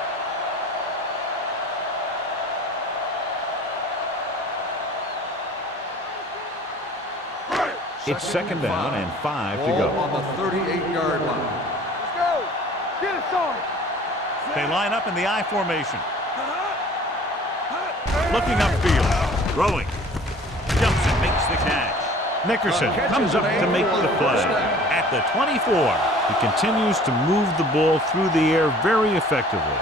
It's second down and 5 to Ball go. on the 38-yard line. Let's go. Get it started. They line up in the I formation. Looking upfield. Throwing. Jumps and makes the catch. Nickerson comes up to make the play. At the 24, he continues to move the ball through the air very effectively.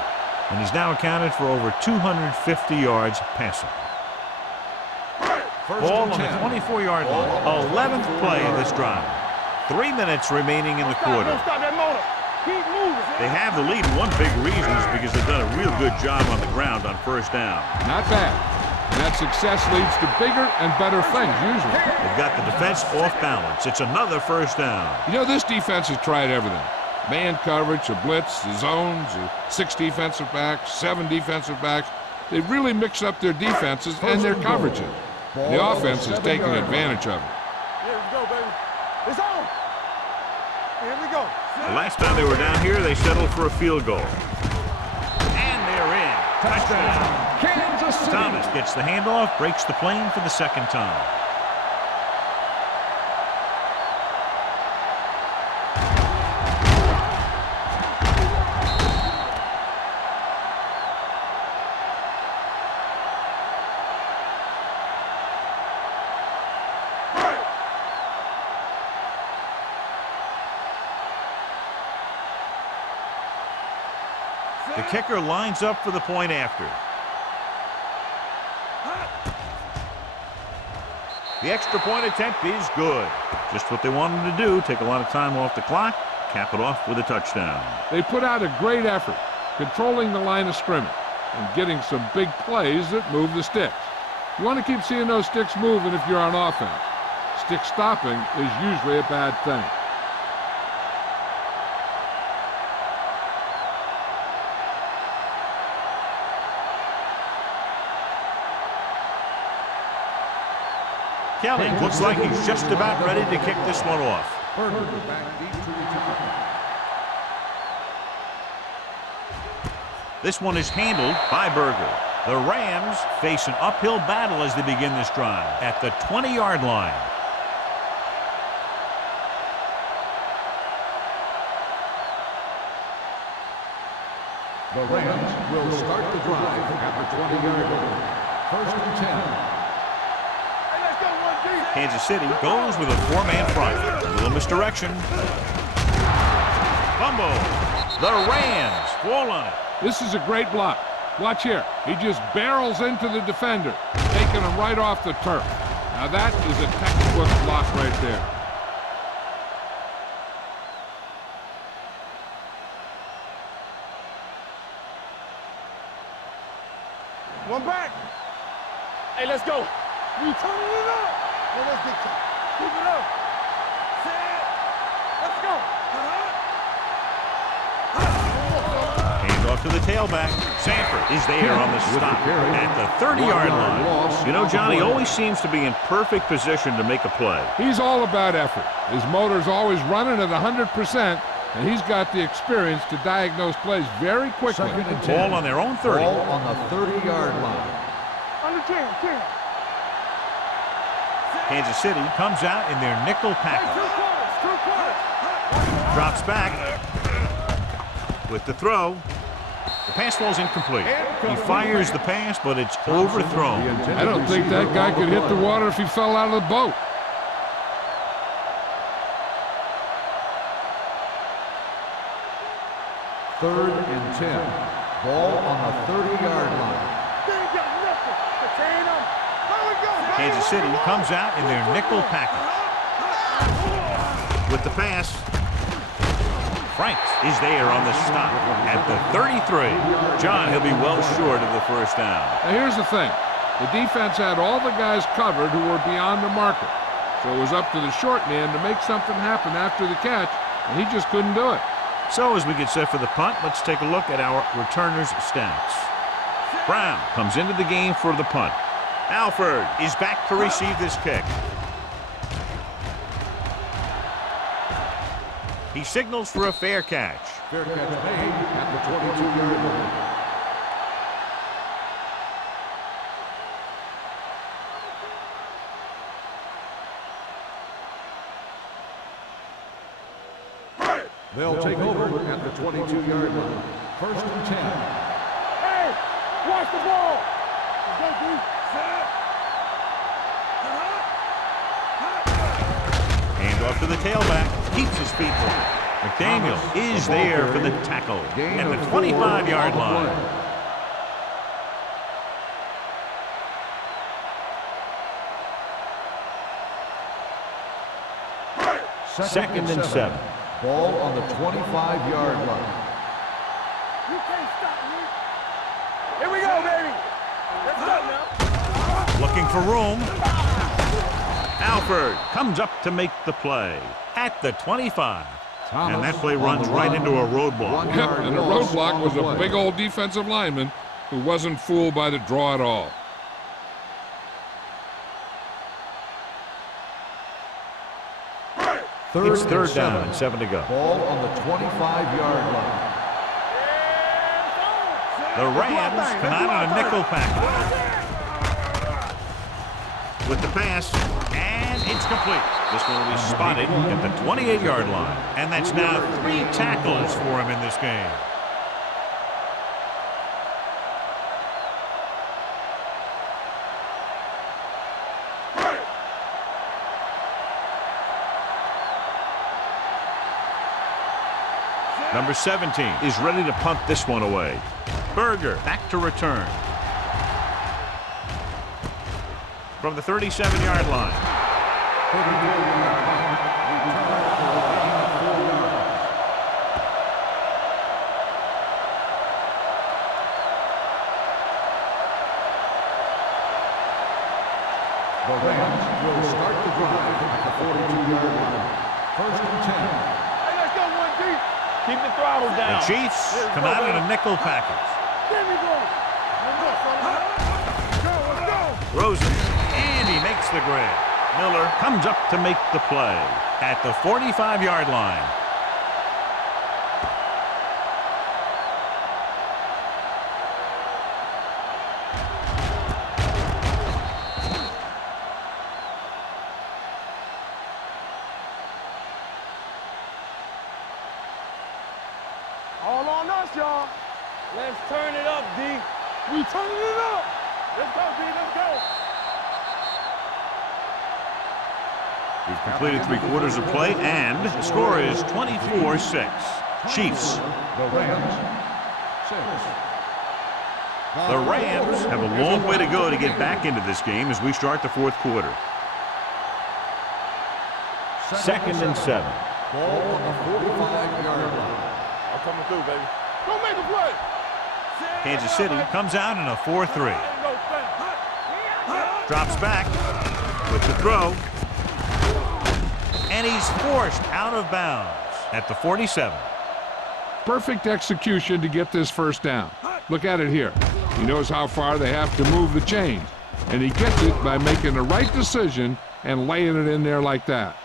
And he's now accounted for over 250 yards passing. Ball on the 24-yard line. 11th play of this drive. 3 minutes remaining in the quarter. Don't stop that motor. Keep moving. They have the lead. One big reason is because they've done a real good job on the ground on first down. Not bad. And that success leads to bigger and better things, usually. They've got the defense off balance. It's another first down. You know, this defense has tried everything. Man coverage, a blitz, the zones, 6 defensive backs, 7 defensive backs. They really mix up their defenses and their coverages. And the offense is taking advantage of it. Here we go, baby. It's on. Here we go. The last time they were down here, they settled for a field goal. And they're in. Touchdown. Kansas City. Thomas gets the handoff, breaks the plane for the second time. The kicker lines up for the point after. The extra point attempt is good. Just what they wanted to do, take a lot of time off the clock, cap it off with a touchdown. They put out a great effort, controlling the line of scrimmage and getting some big plays that move the sticks. You want to keep seeing those sticks moving if you're on offense. Stick stopping is usually a bad thing. Kelly looks like he's just about ready to kick this one off. This one is handled by Berger. The Rams face an uphill battle as they begin this drive at the 20-yard line. The Rams will start the drive at the 20-yard line. First and 10. Kansas City goes with a 4-man front. A little misdirection. Fumble. The Rams fall on it. This is a great block. Watch here. He just barrels into the defender, taking him right off the turf. Now that is a textbook block right there. One back. Hey, let's go. We turning it up. Yeah, let's get to it. Keep it up. Set. Let's go. Hands off to the tailback. Sanford is there on the stop at the 30-yard line. You know, Johnny always seems to be in perfect position to make a play. He's all about effort. His motor's always running at 100%, and he's got the experience to diagnose plays very quickly. Second and 10. Ball on their own 30. Ball on the 30-yard line. Under 10. Kansas City comes out in their nickel package. Two quarters. Drops back with the throw. The pass falls incomplete. He fires the pass, but it's overthrown. I don't think that guy could hit the water if he fell out of the boat. Third and 10. Ball on the 30-yard line. They ain't got nothing. Contain them. There we go, baby. Kansas City comes out in their nickel package. With the pass. Franks is there on the stop at the 33. John, he'll be well short of the first down. Now here's the thing. The defense had all the guys covered who were beyond the marker. So it was up to the short man to make something happen after the catch, and he just couldn't do it. So as we get set for the punt, let's take a look at our returners' stats. Brown comes into the game for the punt. Alford is back to receive this kick. He signals for a fair catch. Fair catch made at the 22-yard line. They'll take over at the 22-yard line. First and 10. Hey, watch the ball. Let's go, Hand off to the tailback. Keeps his feet moving. McDaniel is there for the tackle at the 25-yard line. Second and 7. Ball on the 25-yard line. You can't stop me. Here we go, baby. Let's go now. Looking for room. Alford comes up to make the play at the 25. And that play runs right into a roadblock. And the roadblock was a big old defensive lineman who wasn't fooled by the draw at all. It's third down and 7 to go. Ball on the 25-yard line. The Rams come out on a nickel package. With the pass, and it's complete. This one will be spotted at the 28-yard line. And that's now 3 tackles for him in this game. Number 17 is ready to punt this one away. Berger back to return. From the 37-yard line. The Rams will start the drive at the 42-yard line. First and 10. Hey, let's go, 1 deep. Keep the throttle down. The Chiefs come out in a nickel package. There we go. Let's go. Rosen, and he makes the grab. Miller comes up to make the play at the 45-yard line. All on us, y'all. Let's turn it up, D. We turning it up. Let's go, D. Let's go. We've completed 3 quarters of play, and the score is 24-6. Chiefs. The Rams 6. The Rams have a long way to go to get back into this game as we start the 4th quarter. Second and 7. Ball on the 45-yard line. I'm coming through, baby. Go make a play. Kansas City comes out in a 4-3. Drops back with the throw. And he's forced out of bounds at the 47. Perfect execution to get this first down. Look at it here. He knows how far they have to move the chains. And he gets it by making the right decision and laying it in there like that.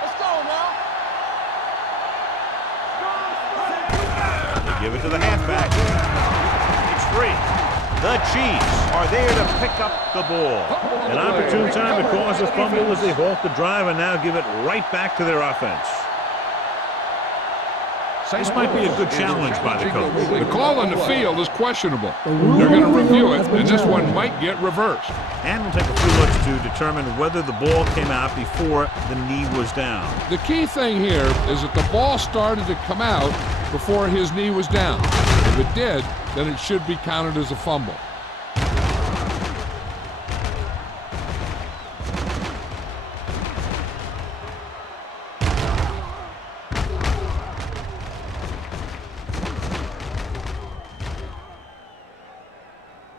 Let's go now. They give it to the halfback. It's free. The Chiefs are there to pick up the ball. An opportune time to cause a fumble as they halt the drive and now give it right back to their offense. This might be a good challenge by the coach. The call on the field is questionable. They're going to review it, and this one might get reversed. And we'll take a few looks to determine whether the ball came out before the knee was down. The key thing here is that the ball started to come out before his knee was down. If it did, then it should be counted as a fumble.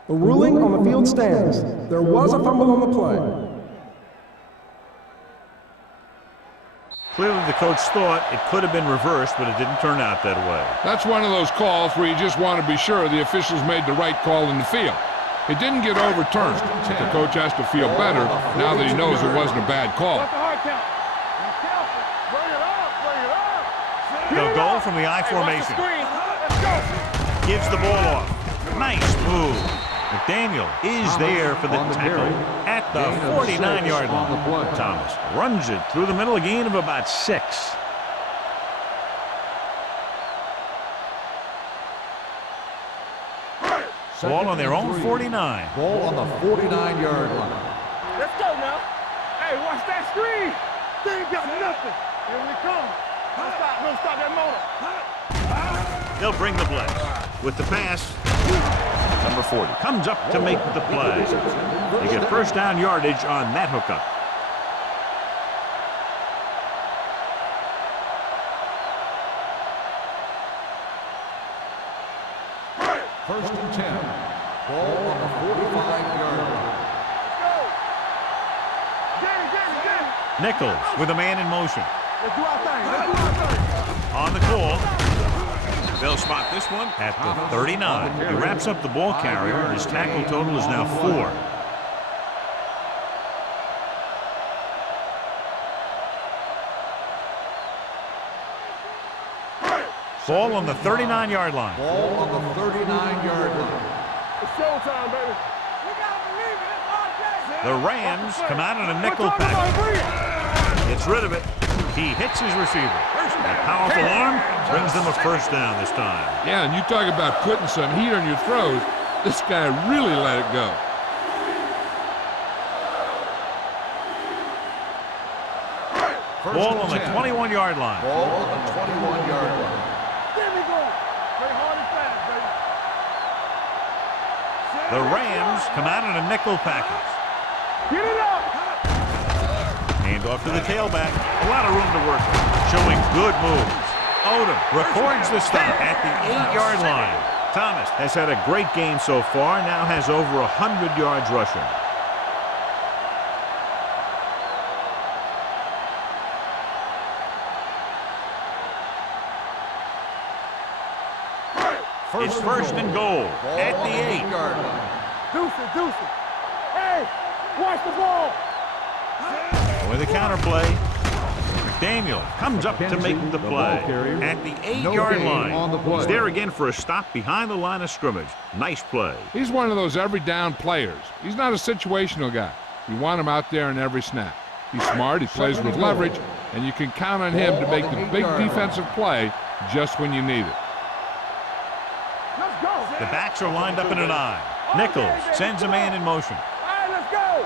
The ruling on the field stands. There was a fumble on the play. Clearly the coach thought it could have been reversed, but it didn't turn out that way. That's one of those calls where you just want to be sure the officials made the right call in the field. It didn't get overturned. The coach has to feel better now that he knows it wasn't a bad call. They'll go from the I formation. Gives the ball off. Nice move. McDaniel is there for the tackle at the 49-yard line. Thomas runs it through the middle, a gain of about 6. Ball on their own 49. Ball on the 49-yard line. Let's go now. Hey, watch that screen. They ain't got nothing. Here we come. No stop that motor. They'll bring the blitz. With the pass, number 40 comes up to make the play. They get first down yardage on that hookup. First and 10. Ball on the 45-yard line. Nichols with a man in motion. Let's do our thing. Let's do our thing. On the call. They'll spot this one at the 39. He wraps up the ball carrier, and his tackle total is now 4. Ball on the 39-yard line. Ball on the 39-yard line. It's showtime, baby. The Rams come out in a nickel package. Gets rid of it. He hits his receiver. That powerful arm brings them a first down this time. Yeah, and you talk about putting some heat on your throws. This guy really let it go. Ball on the 21-yard line. Ball on the 21-yard line. There we go. Play hard and fast, baby. The Rams come out in a nickel package. Get it up. Hand off to the tailback. A lot of room to work with. Showing good moves. Odom records the stop at the 8-yard line. Thomas has had a great game so far, now has over 100 yards rushing. It's first and goal at the 8. Deuce it. Hey, watch the ball. With a counter play, McDaniel comes up to make the play at the 8-yard line. He's there again for a stop behind the line of scrimmage. Nice play. He's one of those every down players. He's not a situational guy. You want him out there in every snap. He's smart, he plays with leverage, and you can count on him to make the big defensive play just when you need it. Let's go. The backs are lined up in an I. Nichols sends a man in motion. All right, let's go.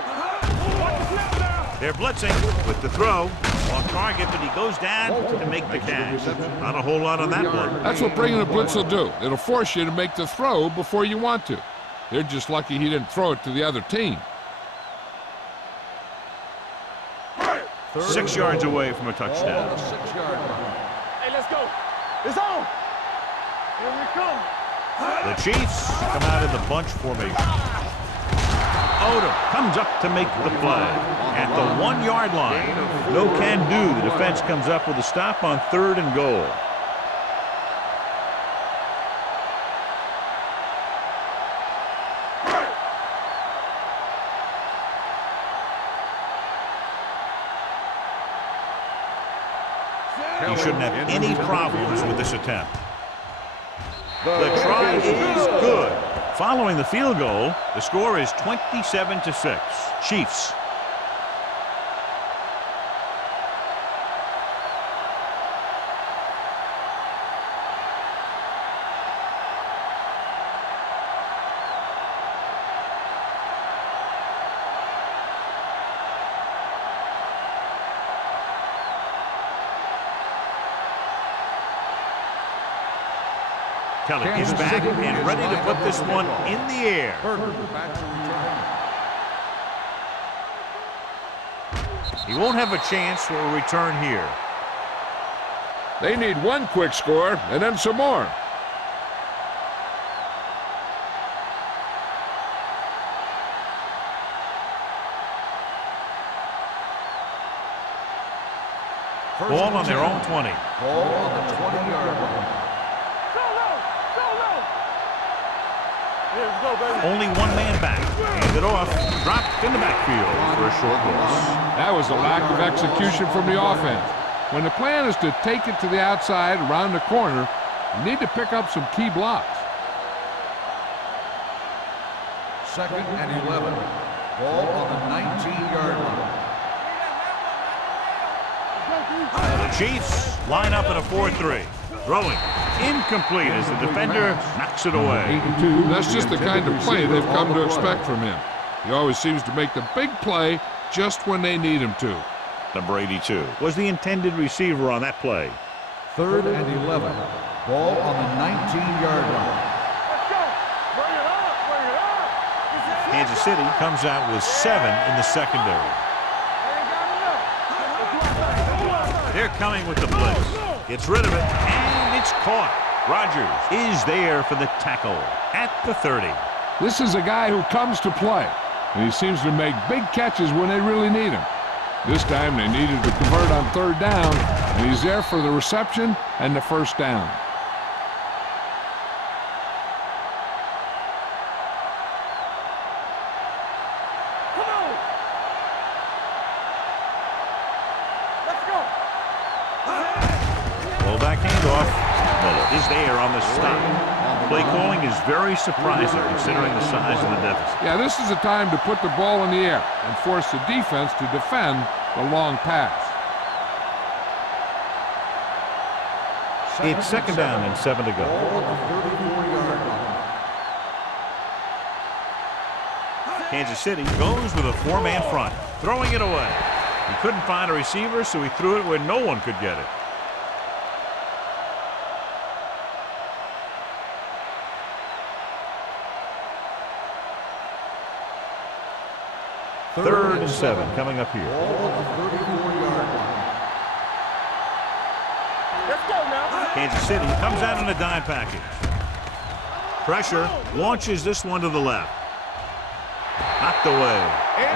Watch the snap now. They're blitzing with the throw. On target, but he goes down to make the catch. Not a whole lot on that play. That's what bringing the blitz will do. It'll force you to make the throw before you want to. They're just lucky he didn't throw it to the other team. 6 yards away from a touchdown. Hey, let's go. It's on. Here we come. The Chiefs come out in the bunch formation. Odom comes up to make the play at the 1-yard line. No can do. The defense comes up with a stop on 3rd and goal. He shouldn't have any problems with this attempt. The try is good. Following the field goal, the score is 27-6. Chiefs. Kelly is back and ready to put this one in the air. He won't have a chance for a return here. They need one quick score and then some more. Ball on their own 20. Ball on the 20-yard line. Only one man back. Handed off. Dropped in the backfield for a short loss. That was a lack of execution from the offense. When the plan is to take it to the outside around the corner, you need to pick up some key blocks. 2nd and 11. Ball on the 19-yard line. The Chiefs line up in a 4-3. Throwing. Incomplete as the defender knocks it away. That's just the kind of play they've come to expect from him. He always seems to make the big play just when they need him to. Number 82 was the intended receiver on that play. 3rd and 11. Ball on the 19-yard line. Kansas City comes out with 7 in the secondary. They're coming with the blitz. Gets rid of it, and it's caught. Rodgers is there for the tackle at the 30. This is a guy who comes to play, and he seems to make big catches when they really need him. This time they needed to convert on 3rd down, and he's there for the reception and the 1st down. Fullback handoff. Miller is there on the stop. Play calling is very surprising considering the size of the deficit. Yeah, this is a time to put the ball in the air and force the defense to defend the long pass. It's 2nd down and 7 to go. Ball on the 34-yard line. Kansas City goes with a 4-man front, throwing it away. He couldn't find a receiver, so he threw it where no one could get it. Third and 7 coming up here. Ball on the 34-yard line. Let's go now. Kansas City comes out in a dime package. Pressure launches this one to the left. Knocked away.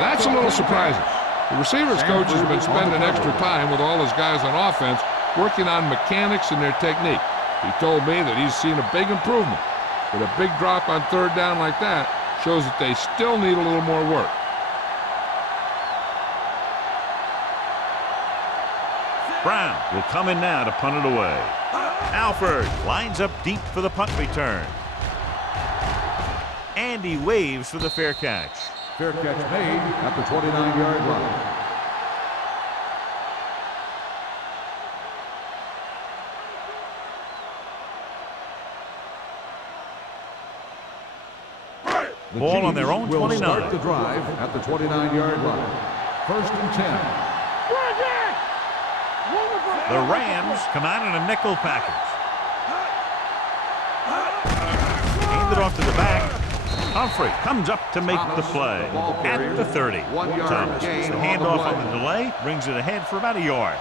That's a little surprising. The receivers coach has been spending extra time with all his guys on offense working on mechanics and their technique. He told me that he's seen a big improvement. But a big drop on 3rd down like that shows that they still need a little more work. Brown will come in now to punt it away. Alford lines up deep for the punt return. And he waves for the fair catch. Fair catch made at the 29-yard line. The Ball on Chiefs their own will 29. start the drive at the 29-yard line. 1st and 10. The Rams come out in a nickel package. Handed off to the back. Humphrey comes up to make the play at the 30. Thomas gets the handoff on the delay, brings it ahead for about a yard.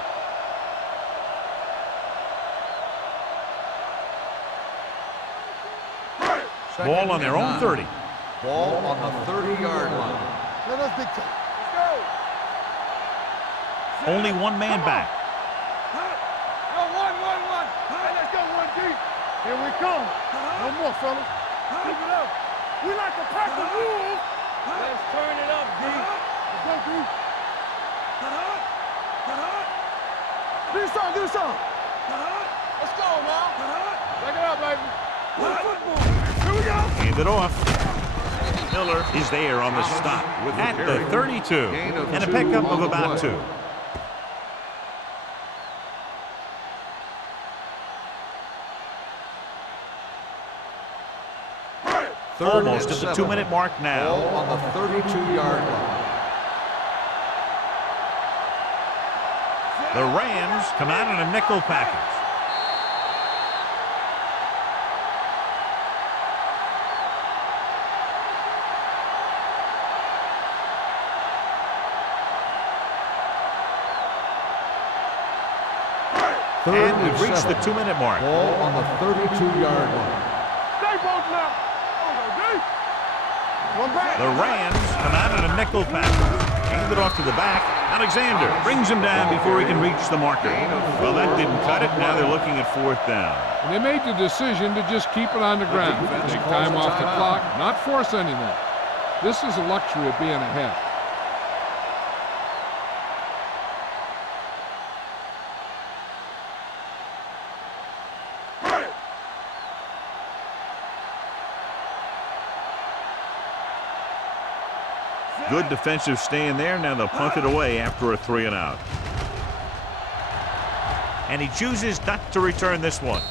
Ball on their own 30. Ball on the 30-yard line. Let us big time. Let's go. Only one man back. Go, one. Hey, let's go, 1 deep. Here we come. No more, fellas. Keep it up. We like to pack the rules. Let's turn it up, D. Let's go, D. Do some. Let's go now. Back it up, baby. Football. Here we go. Hand it off. Miller is there on the stop at the 32. And a pickup of about 2. Almost at the 2-minute mark now. Ball on the 32-yard line. The Rams come out in a nickel package. Third And we've reached the 2-minute mark. Ball on the 32-yard line. Stay both now. One back. The Rams come out in a nickel package. Hand it off to the back. Alexander brings him down before he can reach the marker. Well, that didn't cut it. Now they're looking at 4th down. And they made the decision to just keep it on the ground. Take time off the clock, not force anything. This is the luxury of being ahead. Good defensive stand there. Now they'll punt it away after a 3-and-out. And he chooses not to return this one.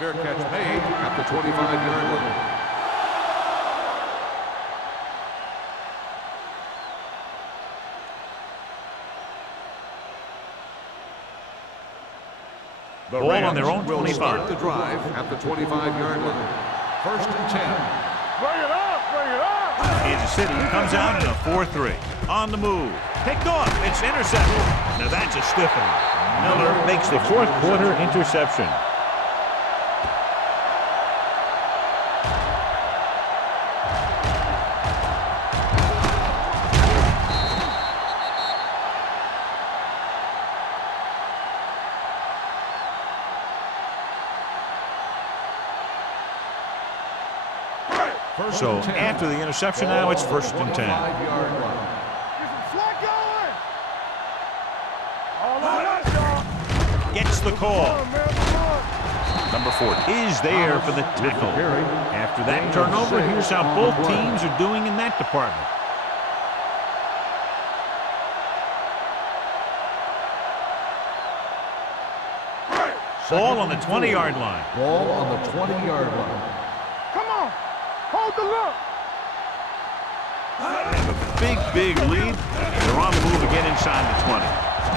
Fair catch made at the 25-yard line. The Ball on their Rams own will 25. start the drive at the 25-yard line. 1st and 10. Bring it up, bring it up. Kansas City comes out in a 4-3. On the move. Picked off. It's intercepted. Now that's a stiff one. Miller makes the 4th quarter interception. So after the interception now, it's 1st and 10. Get some slack going. All on us, y'all. Gets the call. Come on, man, come on. Number 4 is there for the tackle. After that turnover, here's how both teams are doing in that department. Ball on the 20-yard line. Ball on the 20-yard line. Come on. Hold the look. Big lead. They're on the move again inside the 20.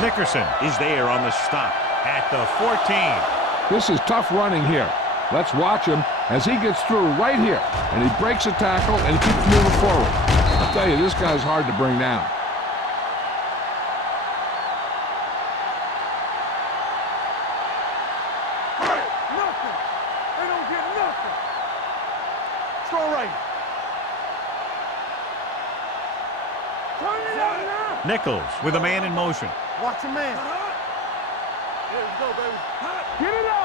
Nickerson is there on the stop at the 14. This is tough running here. Let's watch him as he gets through right here. And he breaks a tackle and keeps moving forward. I'll tell you, this guy's hard to bring down. Nothing. They don't get nothing. Strong right. Turn it up now. Nichols with a man in motion. Watch your man. There we go, baby. Get it up.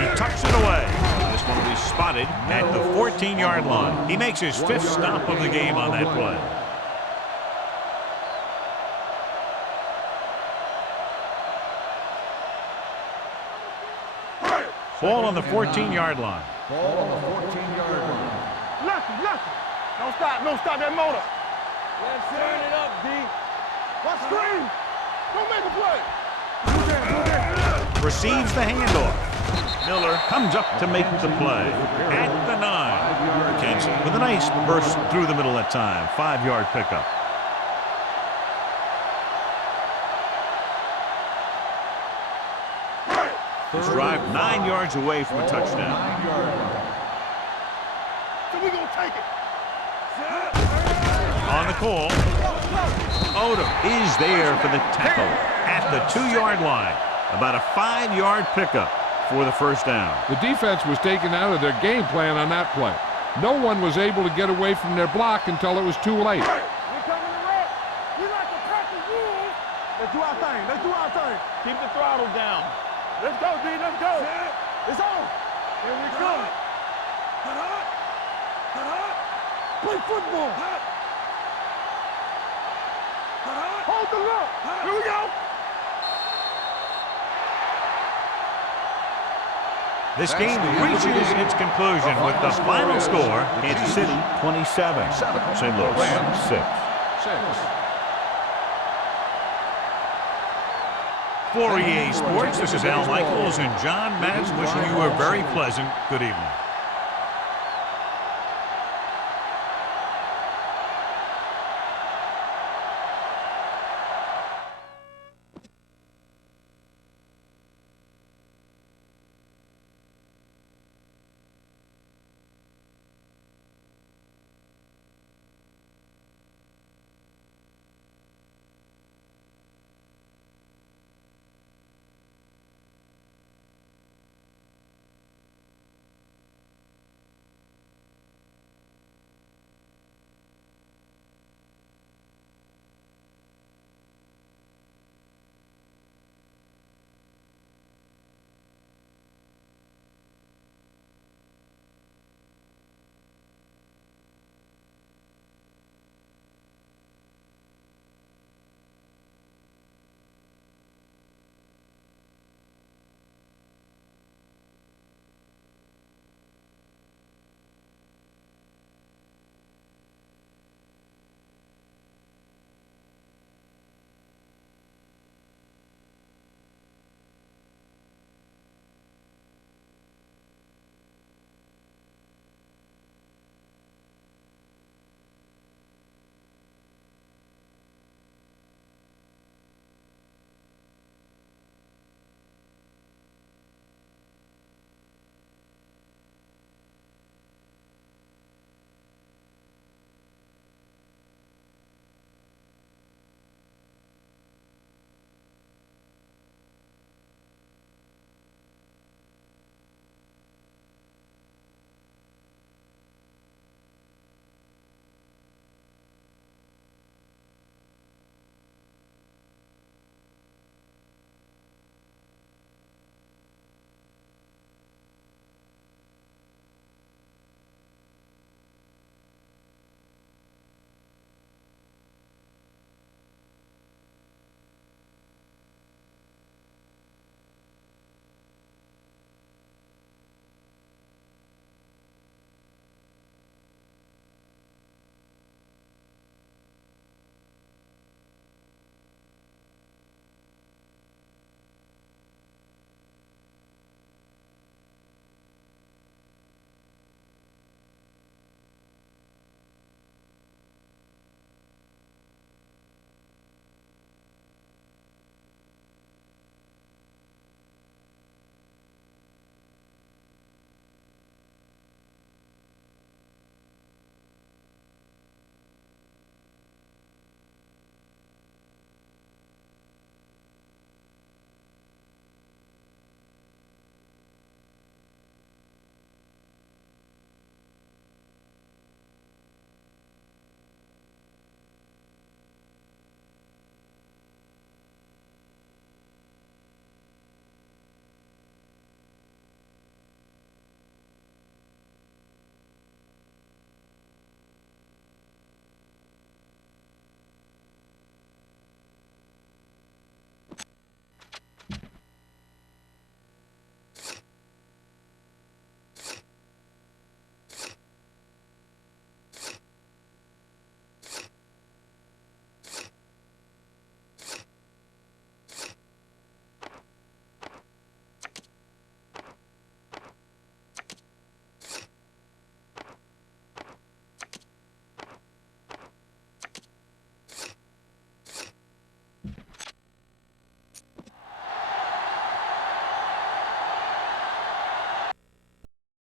He tucks it away. This one will be spotted at the 14-yard line. He makes his 5th stop of the game on that play. Ball on the 14-yard line. Ball on the 14-yard line. Nothing. Don't stop that motor. Let's turn it up, D. Watch screen. Don't make a play. Receives the handoff. Miller comes up to make the play at the 9. McKenzie with a nice burst through the middle that time. 5-yard pickup. This drive 9 yards away from a touchdown. 9-yard line. So we gonna take it. On the call, Odom is there for the tackle at the 2-yard line. About a 5-yard pickup for the 1st down. The defense was taken out of their game plan on that play. No one was able to get away from their block until it was too late. We coming to wreck. We like to practice rules. Let's do our thing. Keep the throttle down. Let's go, D. Let's go. It's on. Here we come. Play football. Hold the look. Here we go. This game reaches its conclusion with the final score, Kansas City 27, St. Louis 6. For EA Sports, this is Al Michaels and John Madden wishing you a very pleasant good evening.